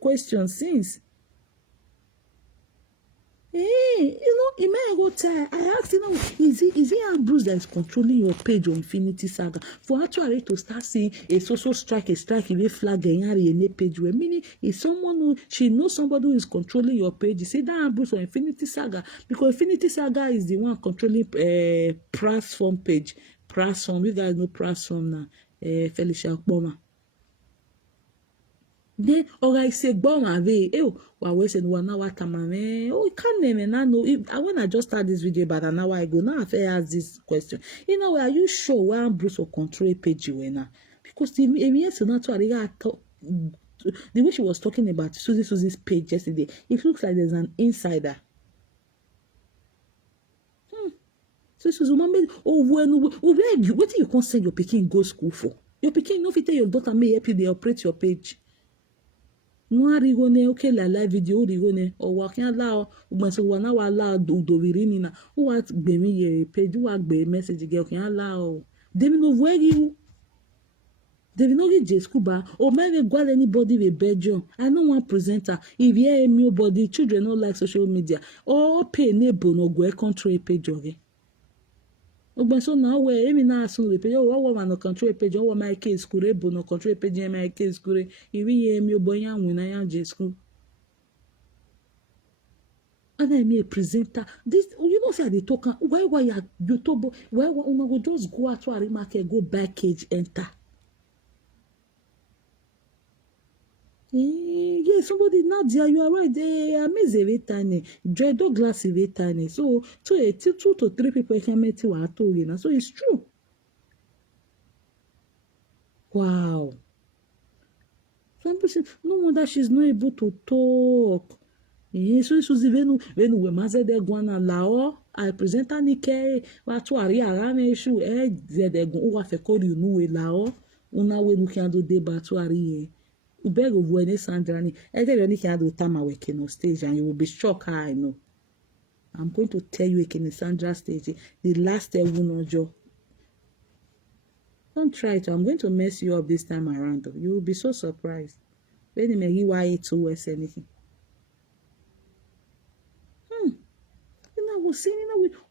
question since. Imagine go tell I asked is it Ambrose that is controlling your page on Infinity Saga for actually to start seeing a social strike, a flag in a page where meaning is someone who she knows somebody who is controlling your page. You see that Ambrose on Infinity Saga because Infinity Saga is the one controlling platform page. Platform, you guys know platform now. Felicia Obama. Then I say bon ave wa we say no na what tamame can name na no when I just start this video about an hour ago now I ask this question are you sure why Bruce will control page you na because the way she was talking about Suzy's page yesterday it looks like there's an insider. So Suzy mama when you can't send your pikin go school for your pikin no fit tell your daughter may help you dey operate your page. Nwa rigone oke la live video rigone o wa kan la o gbonso wa na wa la do viri ni na o wa gbe mi ye page wa gbe message ge kan la o dem no voye you dem no get school ba o me we gwal anybody we Belgium I no one presenter if you me body children no like social media or pay nebo no go control page oge ogbenso na we emi na asun le page o wa ma no control page o wa my case kure bo no control page my case kure iwi ye mi obo yan win na yan je school and I me a presenter this say they talk why you YouTube why una go just go out to a market go buy cage enter yes, somebody now there you are right. They amaze every time. Dread glass every time. So 2 to 3 people can meet you at all, so it's true. Wow. Some person no wonder she's not able to talk. So Suzy when we maze de guana lao I present anike wa to ari ara me issue de gun wa fe ko ri nu we lao una we nu kan do debate to ari ubeg of when Sandra ni any can do tama we can stage and you will be shocked how I know. I'm going to tell you again Sandra stage the last job. Don't try it. I'm going to mess you up this time around. You will be so surprised. When you why it towards anything. I was saying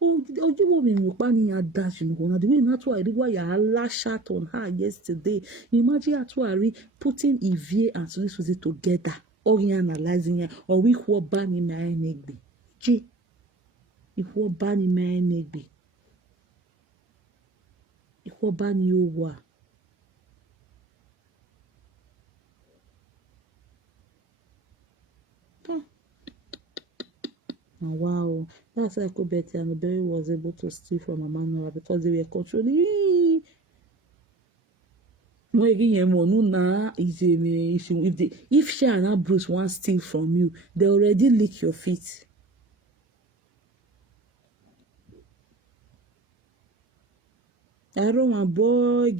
you will be planning a dash the way not why I lash out on her yesterday. Imagine actually putting Ivie and Suzy together or analyzing her or we who ban in my negbi. G if we ban in my negbi. If we ban you wa. And wow, that's how Betty and Berry was able to steal from Emmanuel because they were controlling. If she and Bruce want steal from you, they already lick your feet. I don't want boy,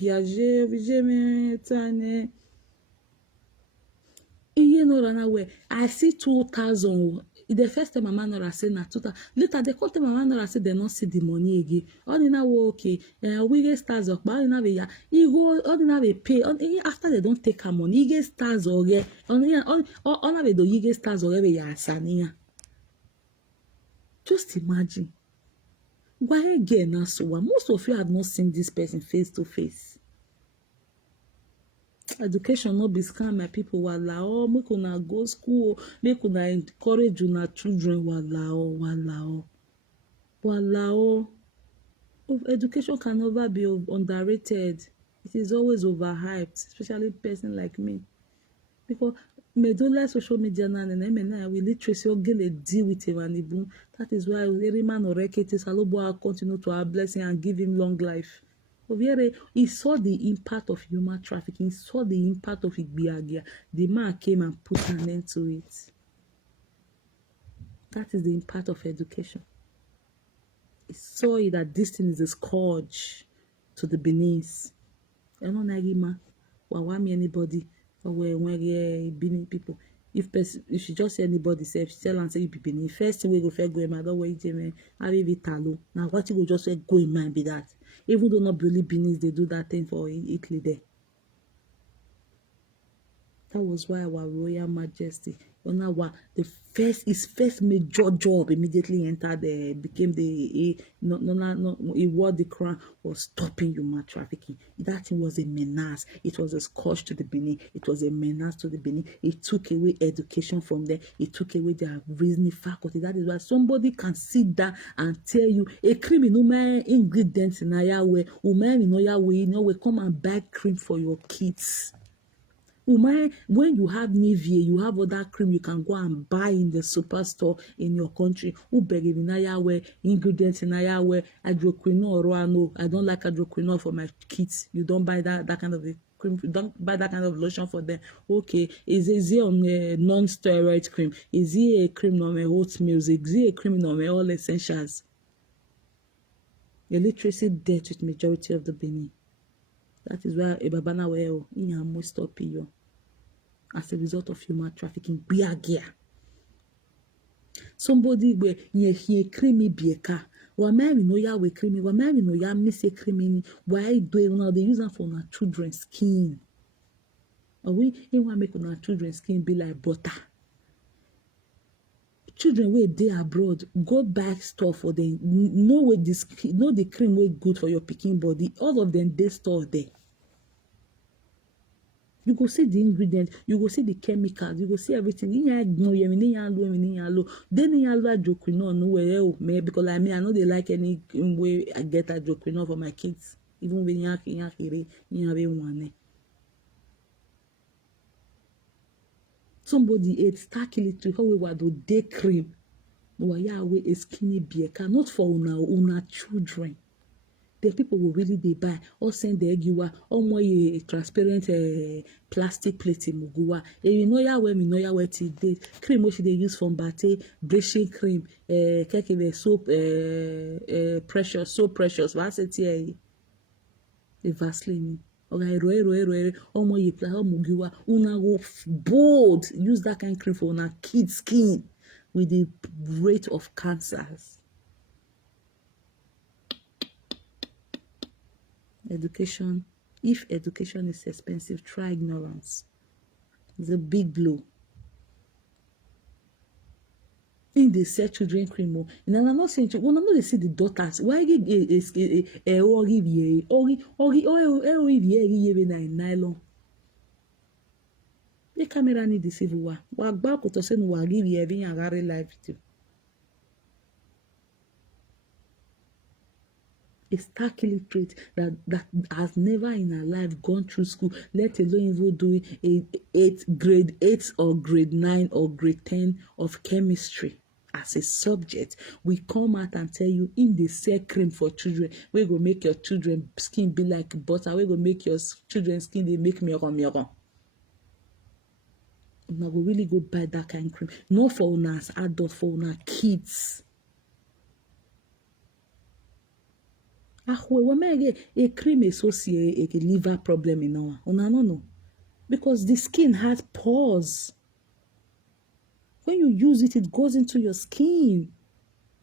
I see 2,000. The first time Mama Nora said na 2,000. Later they called Mama Nora said they not see the money again. All in now okay. We get stars up. All in now we all in now we pay. After they don't take her money, you get stars or get. All now we do you get stars or we are sania. Just imagine. Why again now so? Most of you have not seen this person face to face. Education no be scam my people walao make una go school make una encourage una children walao education can never be underrated. It is always overhyped, especially a person like me because me don't like social media now and we literacy ogele deal with him. That is why every man or rekete salobo continue to our blessing and give him long life. He saw the impact of human trafficking, he saw the impact of Igbiagia. The man came and put an end to it. That is the impact of education. saw it that this thing is a scourge to the Beninese. I don't know why anybody or when Benin people. If she just say anybody say, if she tell and say you be Benin, first thing we go first go in mind, don't wait man, I be talo. Now what you go just say go in mind be that. Even though not really Benin, they do that thing for Italy there. That was why our Royal Majesty, his first major job immediately entered became he wore the crown, was stopping human trafficking. That thing was a menace. It was a scourge to the Benin. It was a menace to the Benin. It took away education from them. It took away their reasoning faculty. That is why somebody can sit down and tell you a criminal man ingredients in Ayawe, woman in Ayawe, come and buy cream for your kids. When you have Nivea, you have other cream you can go and buy in the superstore in your country. Ingredients in hydroquinone. I don't like hydroquinone for my kids. You don't buy that kind of a cream. You don't buy that kind of lotion for them. Okay, is it on a non-steroid cream? Is it a cream on oatmeal? Is it a cream on all essentials? Your literacy debt with majority of the Benin. That is why a babana well in most stop you as a result of human trafficking. Biagia. Somebody where ye creamy bieka. Wamari no ya we creamy. Wamari no ya miss a creamy. Why do now they use them for our children's skin? Or we want make our children's skin be like butter. Children where they abroad, go buy stuff for them. Know the cream way good for your picking body. All of them they store there. You go see the ingredients, you go see the chemicals, you go see everything. Then because I know they like any way I get a joke for my kids. Even when you somebody ate starkly to how we were do day cream. No, a skinny beer, not for una children. The people will really they buy or send the eggiwa or more transparent plastic plate muguwa. You know ya where today cream which they use from bate brushing cream soap precious so precious what's it here the Vaseline or more you play muguwa una go bold use that kind of cream for una kids skin with the rate of cancers. Education, if education is expensive, try ignorance. It's a big blow. In the sell children cream, and I'm not saying when I'm not see the daughters. Why give nylon? The camera need the civil war. What back to say no give ye being a very live too. A stark illiterate that has never in her life gone through school, let alone even doing grade 8 or grade 9 or grade 10 of chemistry as a subject, we come out and tell you in the sell cream for children, we go make your children skin be like butter, we go make your children skin they make miron. Una go really go buy that kind of cream, not for una as adult, for una kids. A cream associate a liver problem in our no. Because the skin has pores. When you use it, it goes into your skin.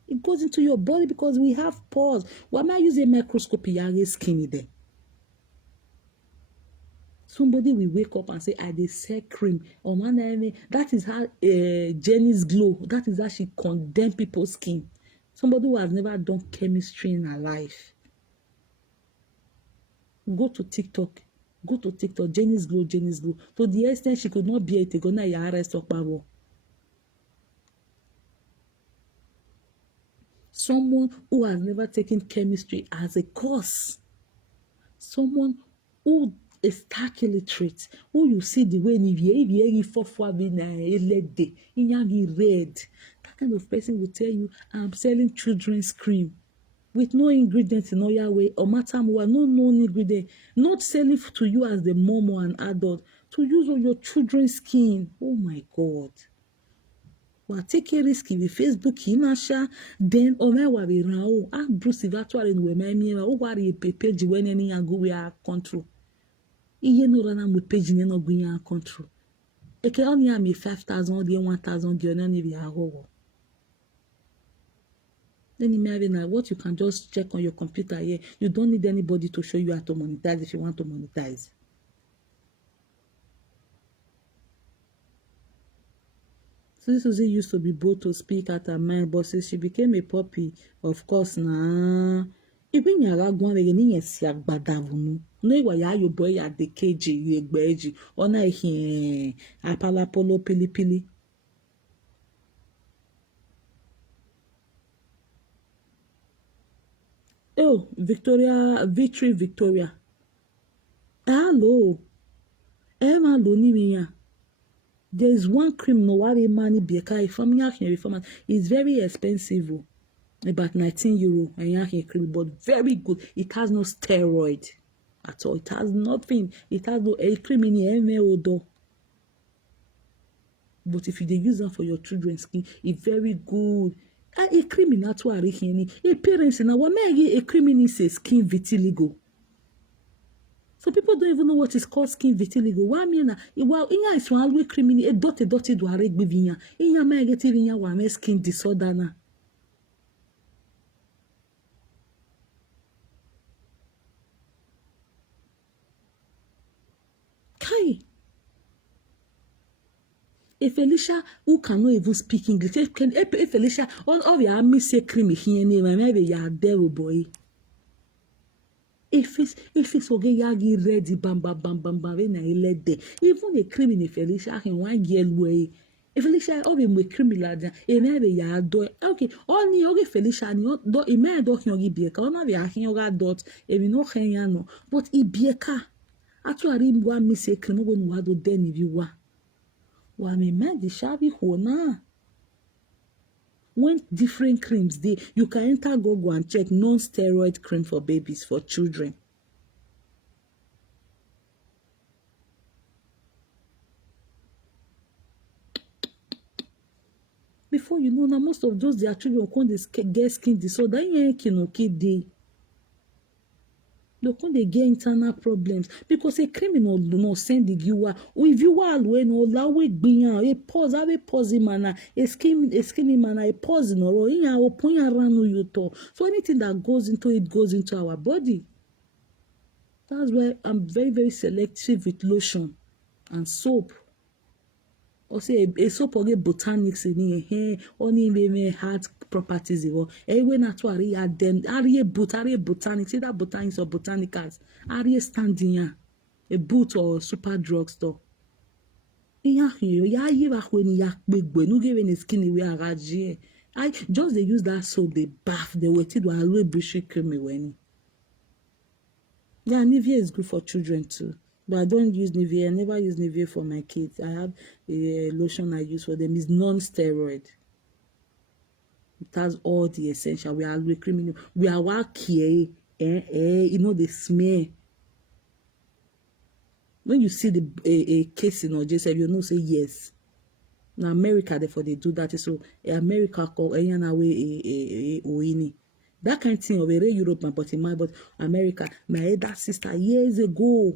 It goes into your body because we have pores. Why am I using a microscope? You're skinny there. Somebody will wake up and say, I dey sell cream. Or man, that is how Jenny's glow. That is how she condemn people's skin. Somebody who has never done chemistry in her life. Go to TikTok, Jenny's glow. To the extent she could not bear it, go na ya arrest Okpabo. Someone who has never taken chemistry as a course. Someone who is stark illiterate, who you see the way Ivie red. That kind of person will tell you, I'm selling children's cream. With no ingredients in your way, or matter more, no ingredient, not selling to you as the mom or an adult, to use on your children's skin. Oh my God. wa take risk with Facebook inasha then ome wa be ran o a Bruce virtually no me mi o wa re page when any go we are control iye no rana mo page ni no gun ya control e ke only am 5,000 or 1,000 the only be aho. Then imagine what you can just check on your computer here. You don't need anybody to show you how to monetize if you want to monetize. So Suzy used to be bold to speak at her mind, but since she became a puppy, of course, nah. Even yara gwan we ni yesi agbadavunu. No iwa ya yo boy ya de keji ye gbeji. Ona ehin apala polo pili pili. Oh, Victoria. Hello. Emma lo ni miya. There is one cream no worry money beka it's very expensive. About 19 euro and cream, but very good. It has no steroid at all. It has nothing. It has no a cream in the odor. But if you use them for your children's skin, it's very good. A cream in that one, a parents now what may a cream in skin vitiligo. So people don't even know what is called skin vitiligo. Why mean well, inya is one always cream in a dotted do a reg bivinya. Inya may get in one skin disorder na. Kai. If Felicia who cannot even speak English, if Felicia all your army say cream here name, maybe you are there boy. If it's okay, yagi ready, bam when I let there. Even a cream in Felicia can one girl way. If Felicia all be criminal, maybe you are do okay. Only okay Felicia, no do it may do yogi bieka. Ona be a yoga dot. If you know no, but it bieka. Actually, one miss a cream when we do then if you want. Wa me the shabby hona. When different creams you can enter Google and check non-steroid cream for babies for children. Before you know, now most of those their children can't get skin disorder. They can't get internal problems because a criminal do not send the viewer. If you are when all that way being a pause manner, a skinny manner, a pause in or in our point around you to. So anything that goes into our body. That's why I'm very, very selective with lotion and soap. Or say a soap or get botanics in here, only may hard properties. Anyway, not to add them. Are botanics, either botanics or botanicals. Are standing here, a boot or super drugstore. Ya when ya big boy, no giving his skinny we are I just they use that soap, they bath, they waited while I will be cream me when. Yeah, Nivea is good for children too. But I don't use Nivea. I never use Nivea for my kids. I have a lotion I use for them. It's non-steroid. It has all the essential. We are criminal. We are wacky. You know the smell. When you see the a case in OJSF, you know say yes. Now America, therefore they do that. So America call oini. That kind of thing over Europe, but in America, my elder sister years ago,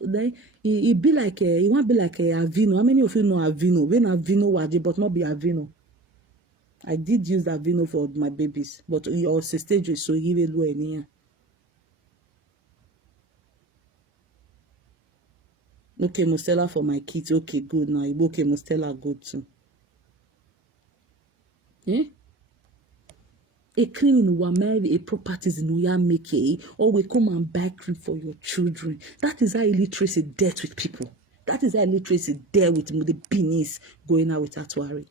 then it be like it won't be like a Avino. How many of you know Avino? When Avino was but not be Avino. I did use Avino for my babies, but your stage is so even low in okay, Mustela for my kids. Okay, good now. Okay, Mustela good too. Yeah. A cleaning will marry a properties in Oya make or we come and buy cream for your children. That is how illiteracy dealt with people. That is how illiteracy dealt with the beanies going out with Atuari.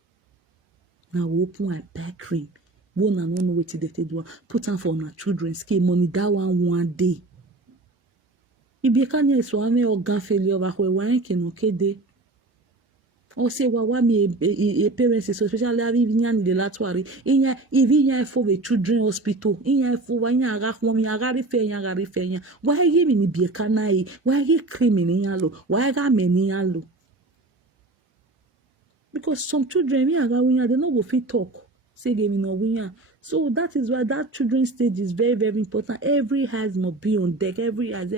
Now we open and buy cream. One and one way to do put on for our children's skin money that one day. If you can't swami organ failure over where can okay day. Or say wa me a parents so especially Ivie the latwari inya Ivie for the children hospital inya for wa nya ga mo mi aga refe nya why give me be kanai why give cream ni nya lo why ga me ni nya lo Because some children me aga winya they no go fit talk say they no winya. So that is why that children's stage is very, very important. Every eyes must be on deck. Every eyes,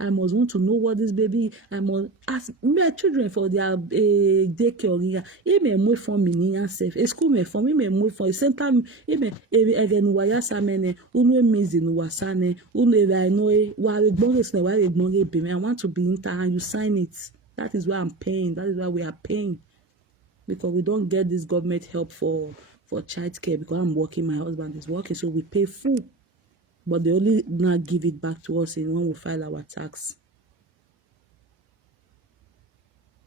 I must want to know what this baby. I must ask my children for their daycare. He may move from me self. A school may for me may move for. Same time he may again waya samene. Unu mizi no wasane. Unu I know why we bonus na why we bonus be. I want to be in town and you sign it. That is why I'm paying. That is why we are paying. Because we don't get this government help for child care because I'm working, my husband is working, so we pay full. But they only now give it back to us in when we file our tax.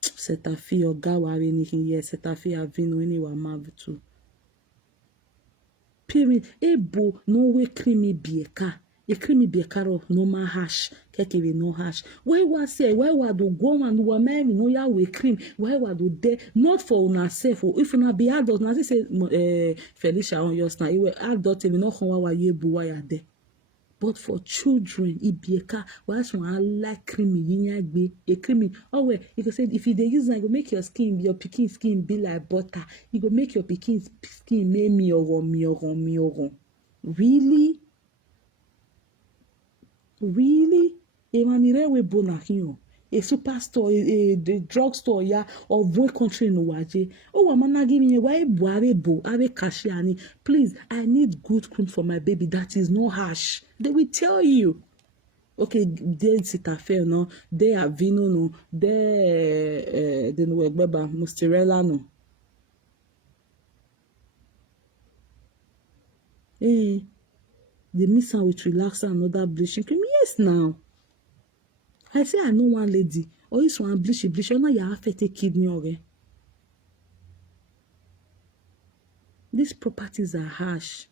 Setafi or Gawari anything yes, Setafi Avino anyone marvel too. Period. Ebo no way creamy bieka. A creamy bieka of no ma hash. Keke no hash. Why was say why would do go and do a man no ya we cream? Why would do there not for una self or if una be adult na say Felicia on your sna you adult we no how wa ye bu why there. But for children, ibieka, once one like creamy, yinya a creamy. Oh well, you can say if you dey use it, go make your skin, your pikin skin be like butter. You go make your pikin skin make miyoron. Really? Really? Emanire we bonakiyo. A superstore, the drugstore, yeah, of one country in Uwaje. Oh, I'm not giving you why bo, kashiani. Please, I need good cream for my baby that is no harsh. They will tell you. Okay, they Cetaphil, no, they Avino, no, they Wegbeba, Mozzarella, no. Eh, they miss out with relaxer and other bleaching cream. Yes, now. I say I know one lady, or this one bleach, or now you have to kidney okay. These properties are harsh.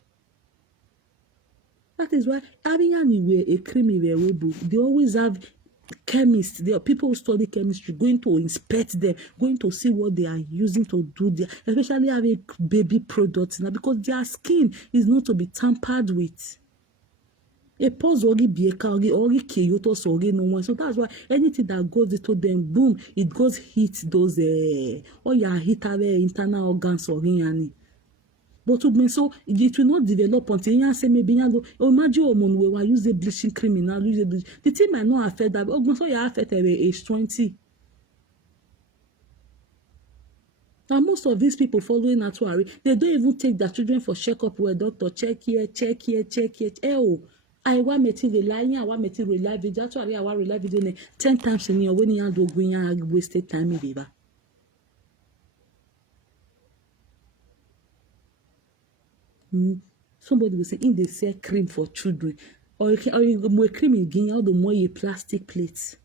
That is why having a creamy they always have chemists. There are people who study chemistry going to inspect them, going to see what they are using to do there, especially having baby products now because their skin is not to be tampered with. A pause ori bieka ori keyoto sorry no one. So that's why anything that goes into them, boom, it goes hit those or ya hit our internal organs or yani. But so it will not develop until you say maybe you imagine hormone we will use a bleaching cream now use a bleach. The thing might not affect that. But so you affect age 20. And most of these people following natural, they don't even take their children for checkup where doctor check here. Oh, I want material I want material video. Actually, I want real video 10 times in your when you do going wasted time in baby. Somebody will say in they sell cream for children or you more cream again all the more a plastic plate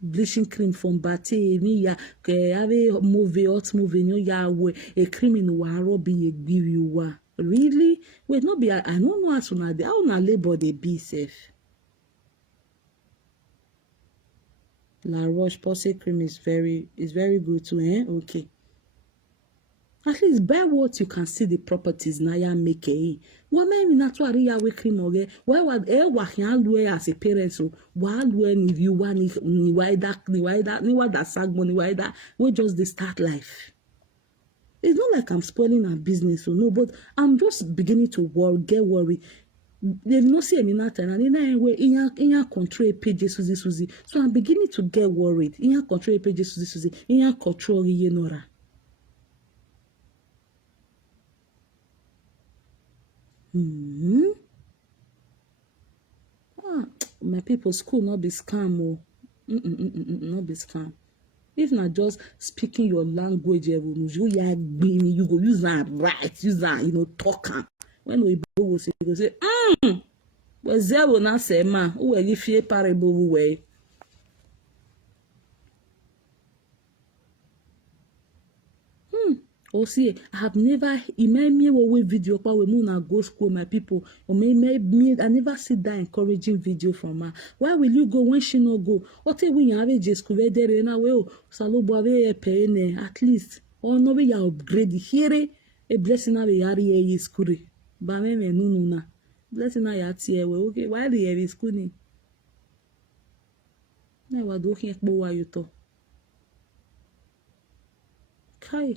bleaching cream from bate me ya have a movie hot movie no ya we a cream in waro be a give you wa really wait not be I don't know how to they how na labor they be safe. La Roche Posay cream is very good too okay. At least by what you can see the properties na ya make What maybe not what ya we cream oge. Why would wa can do as a parent so why when if you want ni why that sagmo ni why that we just the start life. It's not like I'm spoiling our business or no, but I'm just beginning to get worried. They've not seen me nothing and in your control page Suzy. So I'm beginning to get worried. In your control page Suzy. In your control Yenora. My people school not be scam oh. Not be scam. If not just speaking your language you go use that right, use that talk am. When we go say but zero na say ma who will fear parable way. Or see, I have never in me way video pa we na go school my people or me I never see that encouraging video from her. Why will you go when she no go? What we have just school there na we o salobo ave pay at least or no we ya upgrade here a blessing na we yari e school ba me no na blessing na ya tie we okay why the e school ni na wa do kin po wa yo to Kai.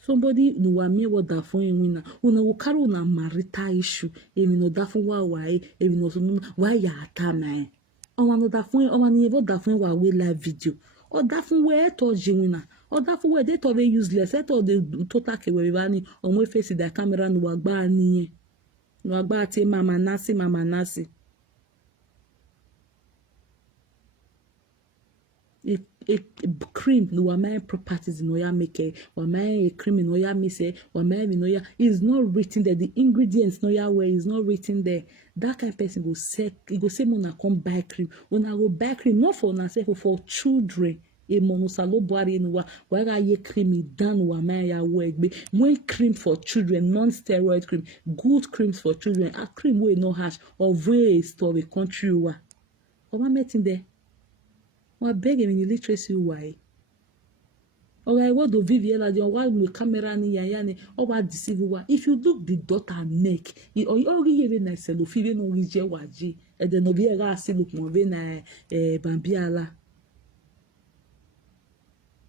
Somebody no wa me what that for wina. Una wo carry una marital issue. Emi no that for why. Emi no so why ya atama. Owa no that for owa ni evo that for wa we live video. Or that for where to wina. Or that for where they to be useless. They to the total ke we bani. O mo face the camera no wa gba ni. No wa gba ti mama nasi. A cream no wa my properties no ya make wa my a cream no ya me say wa my no ya is not written there, the ingredients no ya where is not written there. That kind of person go say una come buy cream, una go buy cream not for una self, for children. A monosalo boari no wa ga ye cream dan wa my ya we when cream for children, non-steroid cream, good creams for children, a cream we no hash of ways to the country wa met in there. Wa beg him in literacy why. Or I want to Viviela the one with camera ni yani or what deceive wa. If you look the daughter neck, or you already even nice self, even no wije waji, and then no be a gas look more na bambiala.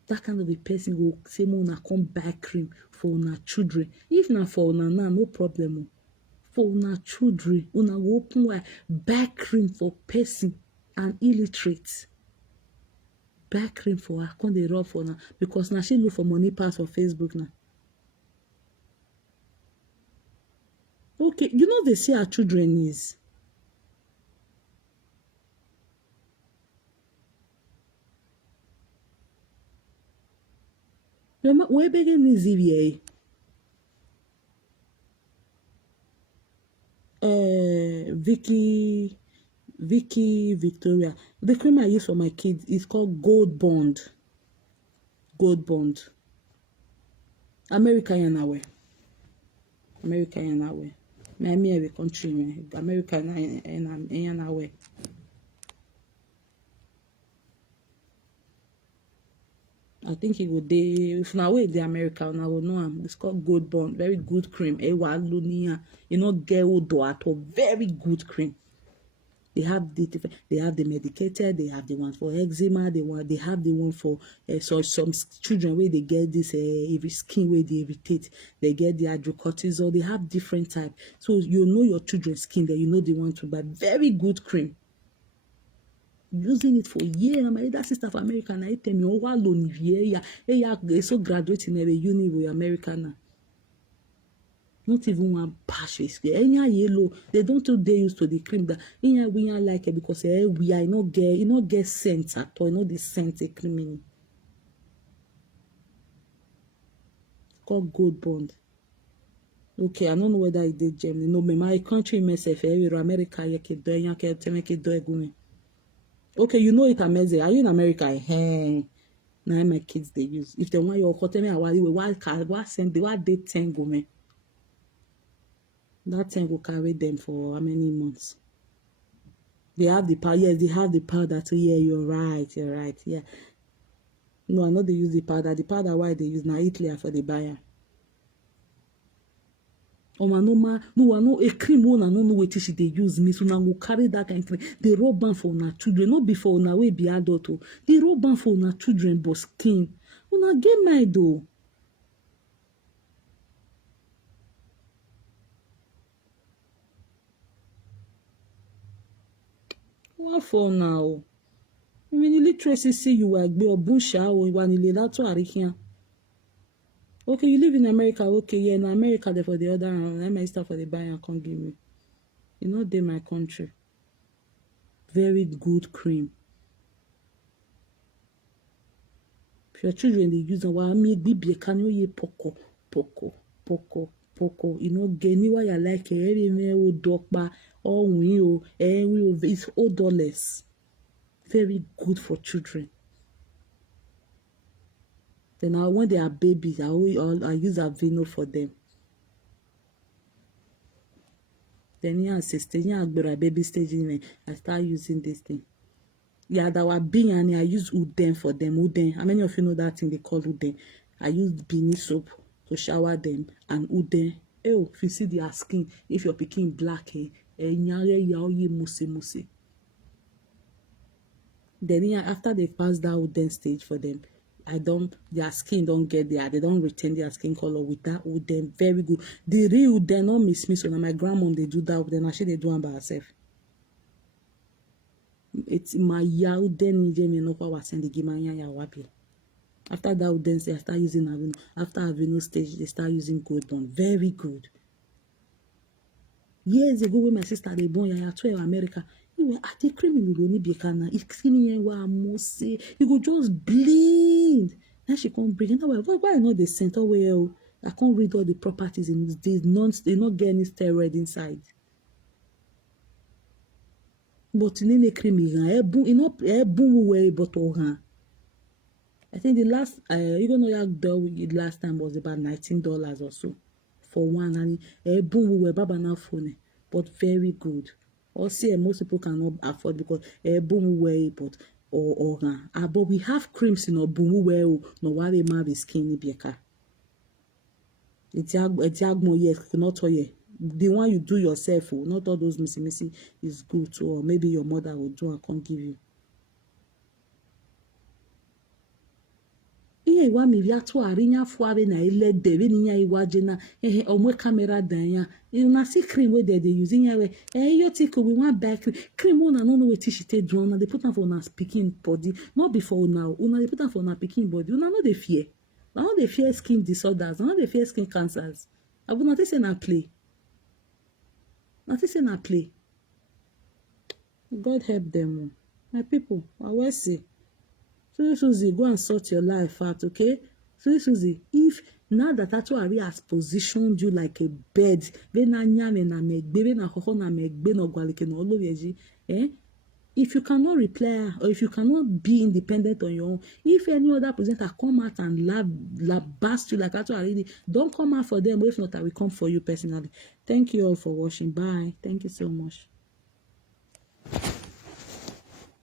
That kind of a person will say na come buy cream for una children. If not for una na no problem. For una children, una go open wide buy cream for person and illiterate. Buy cream for her, come dey rub for now because now she look for money pass for Facebook now. Okay, you know they say our children is. Where begging is Ivie? Vicky, Victoria. The cream I use for my kids is called Gold Bond. Gold Bond. America and away. America and away. Me every country me. America and away. I think it would dey if na way the America and I will know am. It's called Gold Bond. Very good cream. Ewa lunia. You know get odo at all. Very good cream. They have the medicated, they have the one for eczema, they have the one for so some children where they get this skin where they irritate, they get the hydrocortisone, they have different type. So you know your children's skin that you know they want to buy very good cream. Using it for years, my elder sister for America, and I tell me, oh, alone yeah, so graduating in a uni with America now. Not even one patch is clear. Any yellow, they don't too they used to the cream that we are like it because we are not get scent at all, the scent a cream. Called Gold Bond. Okay, I don't know whether it did Germany. No, my country myself, America, okay, you know it amazing. Are you in America? Hey, now my kids they use. If they want your hotel, why send the what they tango me. That thing will carry them for how many months? They have the power. Yes, they have the powder. So yeah, you're right. Yeah. No, I know they use the powder. The powder why they use now Italy for the buyer. Oh man, no, a cream one and no way she they use me. So now we carry that kind of cream. They rub ban for our children, not before now we be adult. They rub ban for our children, but skin. Una get my though. What for now? I mean, literacy see you are be obusha or one ilato arikia. Okay, you live in America. Okay, yeah, in America, they for the other hand, let me start for the buy and come give me. You know, they my country. Very good cream. If your children they use well, me be can you ye poco. You know, geni why I like every me o dokba or we it's odorless. Very good for children. Then now when they are babies, I use Avino for them. Then yeah, sister, yeah, baby stage in I start using this thing. Yeah, that were being and I use Uden for them. Uden. How many of you know that thing they call Uden? I use Bini soap to shower them and Uden. Oh, if you see their skin, if you're picking black, nyare yaoye muse. Then yeah, after they pass that wooden stage for them, their skin don't get there. They don't retain their skin color with that wooden. Very good. The real wooden not miss me. So now my grandmom they do that. Then actually they do them by herself. It's my wooden me no kwa wasend the game ya wapi. After that wooden stage, I start using Avino. After Avino stage, they start using gold bond. Very good. Years ago when my sister they born ya 12 America, you were at the cream you go need be kana. It's skinny wa must say you go just bleed. Now she can't bring it. Why not the center where I can't read all the properties in this they not get any steroid inside. But in the cream you boom way but I think the last even though the last time was about $19 or so for one, and boom we were baba now phone, but very good. Or see most people cannot afford because boom we but but we have creams in our boom we no worry ma be skinny bieka. It's more yes not all ye. The one you do yourself, not all those missy is good too, or maybe your mother will do and can't give you. Ihe iwa mi bia to arinya fuabe na ile debe ni nya iwaje na omwe camera dan ya na see cream wey they using ya we you take we want buy cream una no know wetin she take do na dey put am for una pikin body not before una dey put am for una pikin body una no dey fear una no dey fear skin disorders una no dey fear skin cancers abu na say na play God help them my people I will say Suzy, go and sort your life out, okay? Suzy, if now that Atuari has positioned you like a bed, if you cannot reply or if you cannot be independent on your own, if any other presenter come out and blast you like Atuari, don't come out for them. If not, I will come for you personally. Thank you all for watching. Bye. Thank you so much.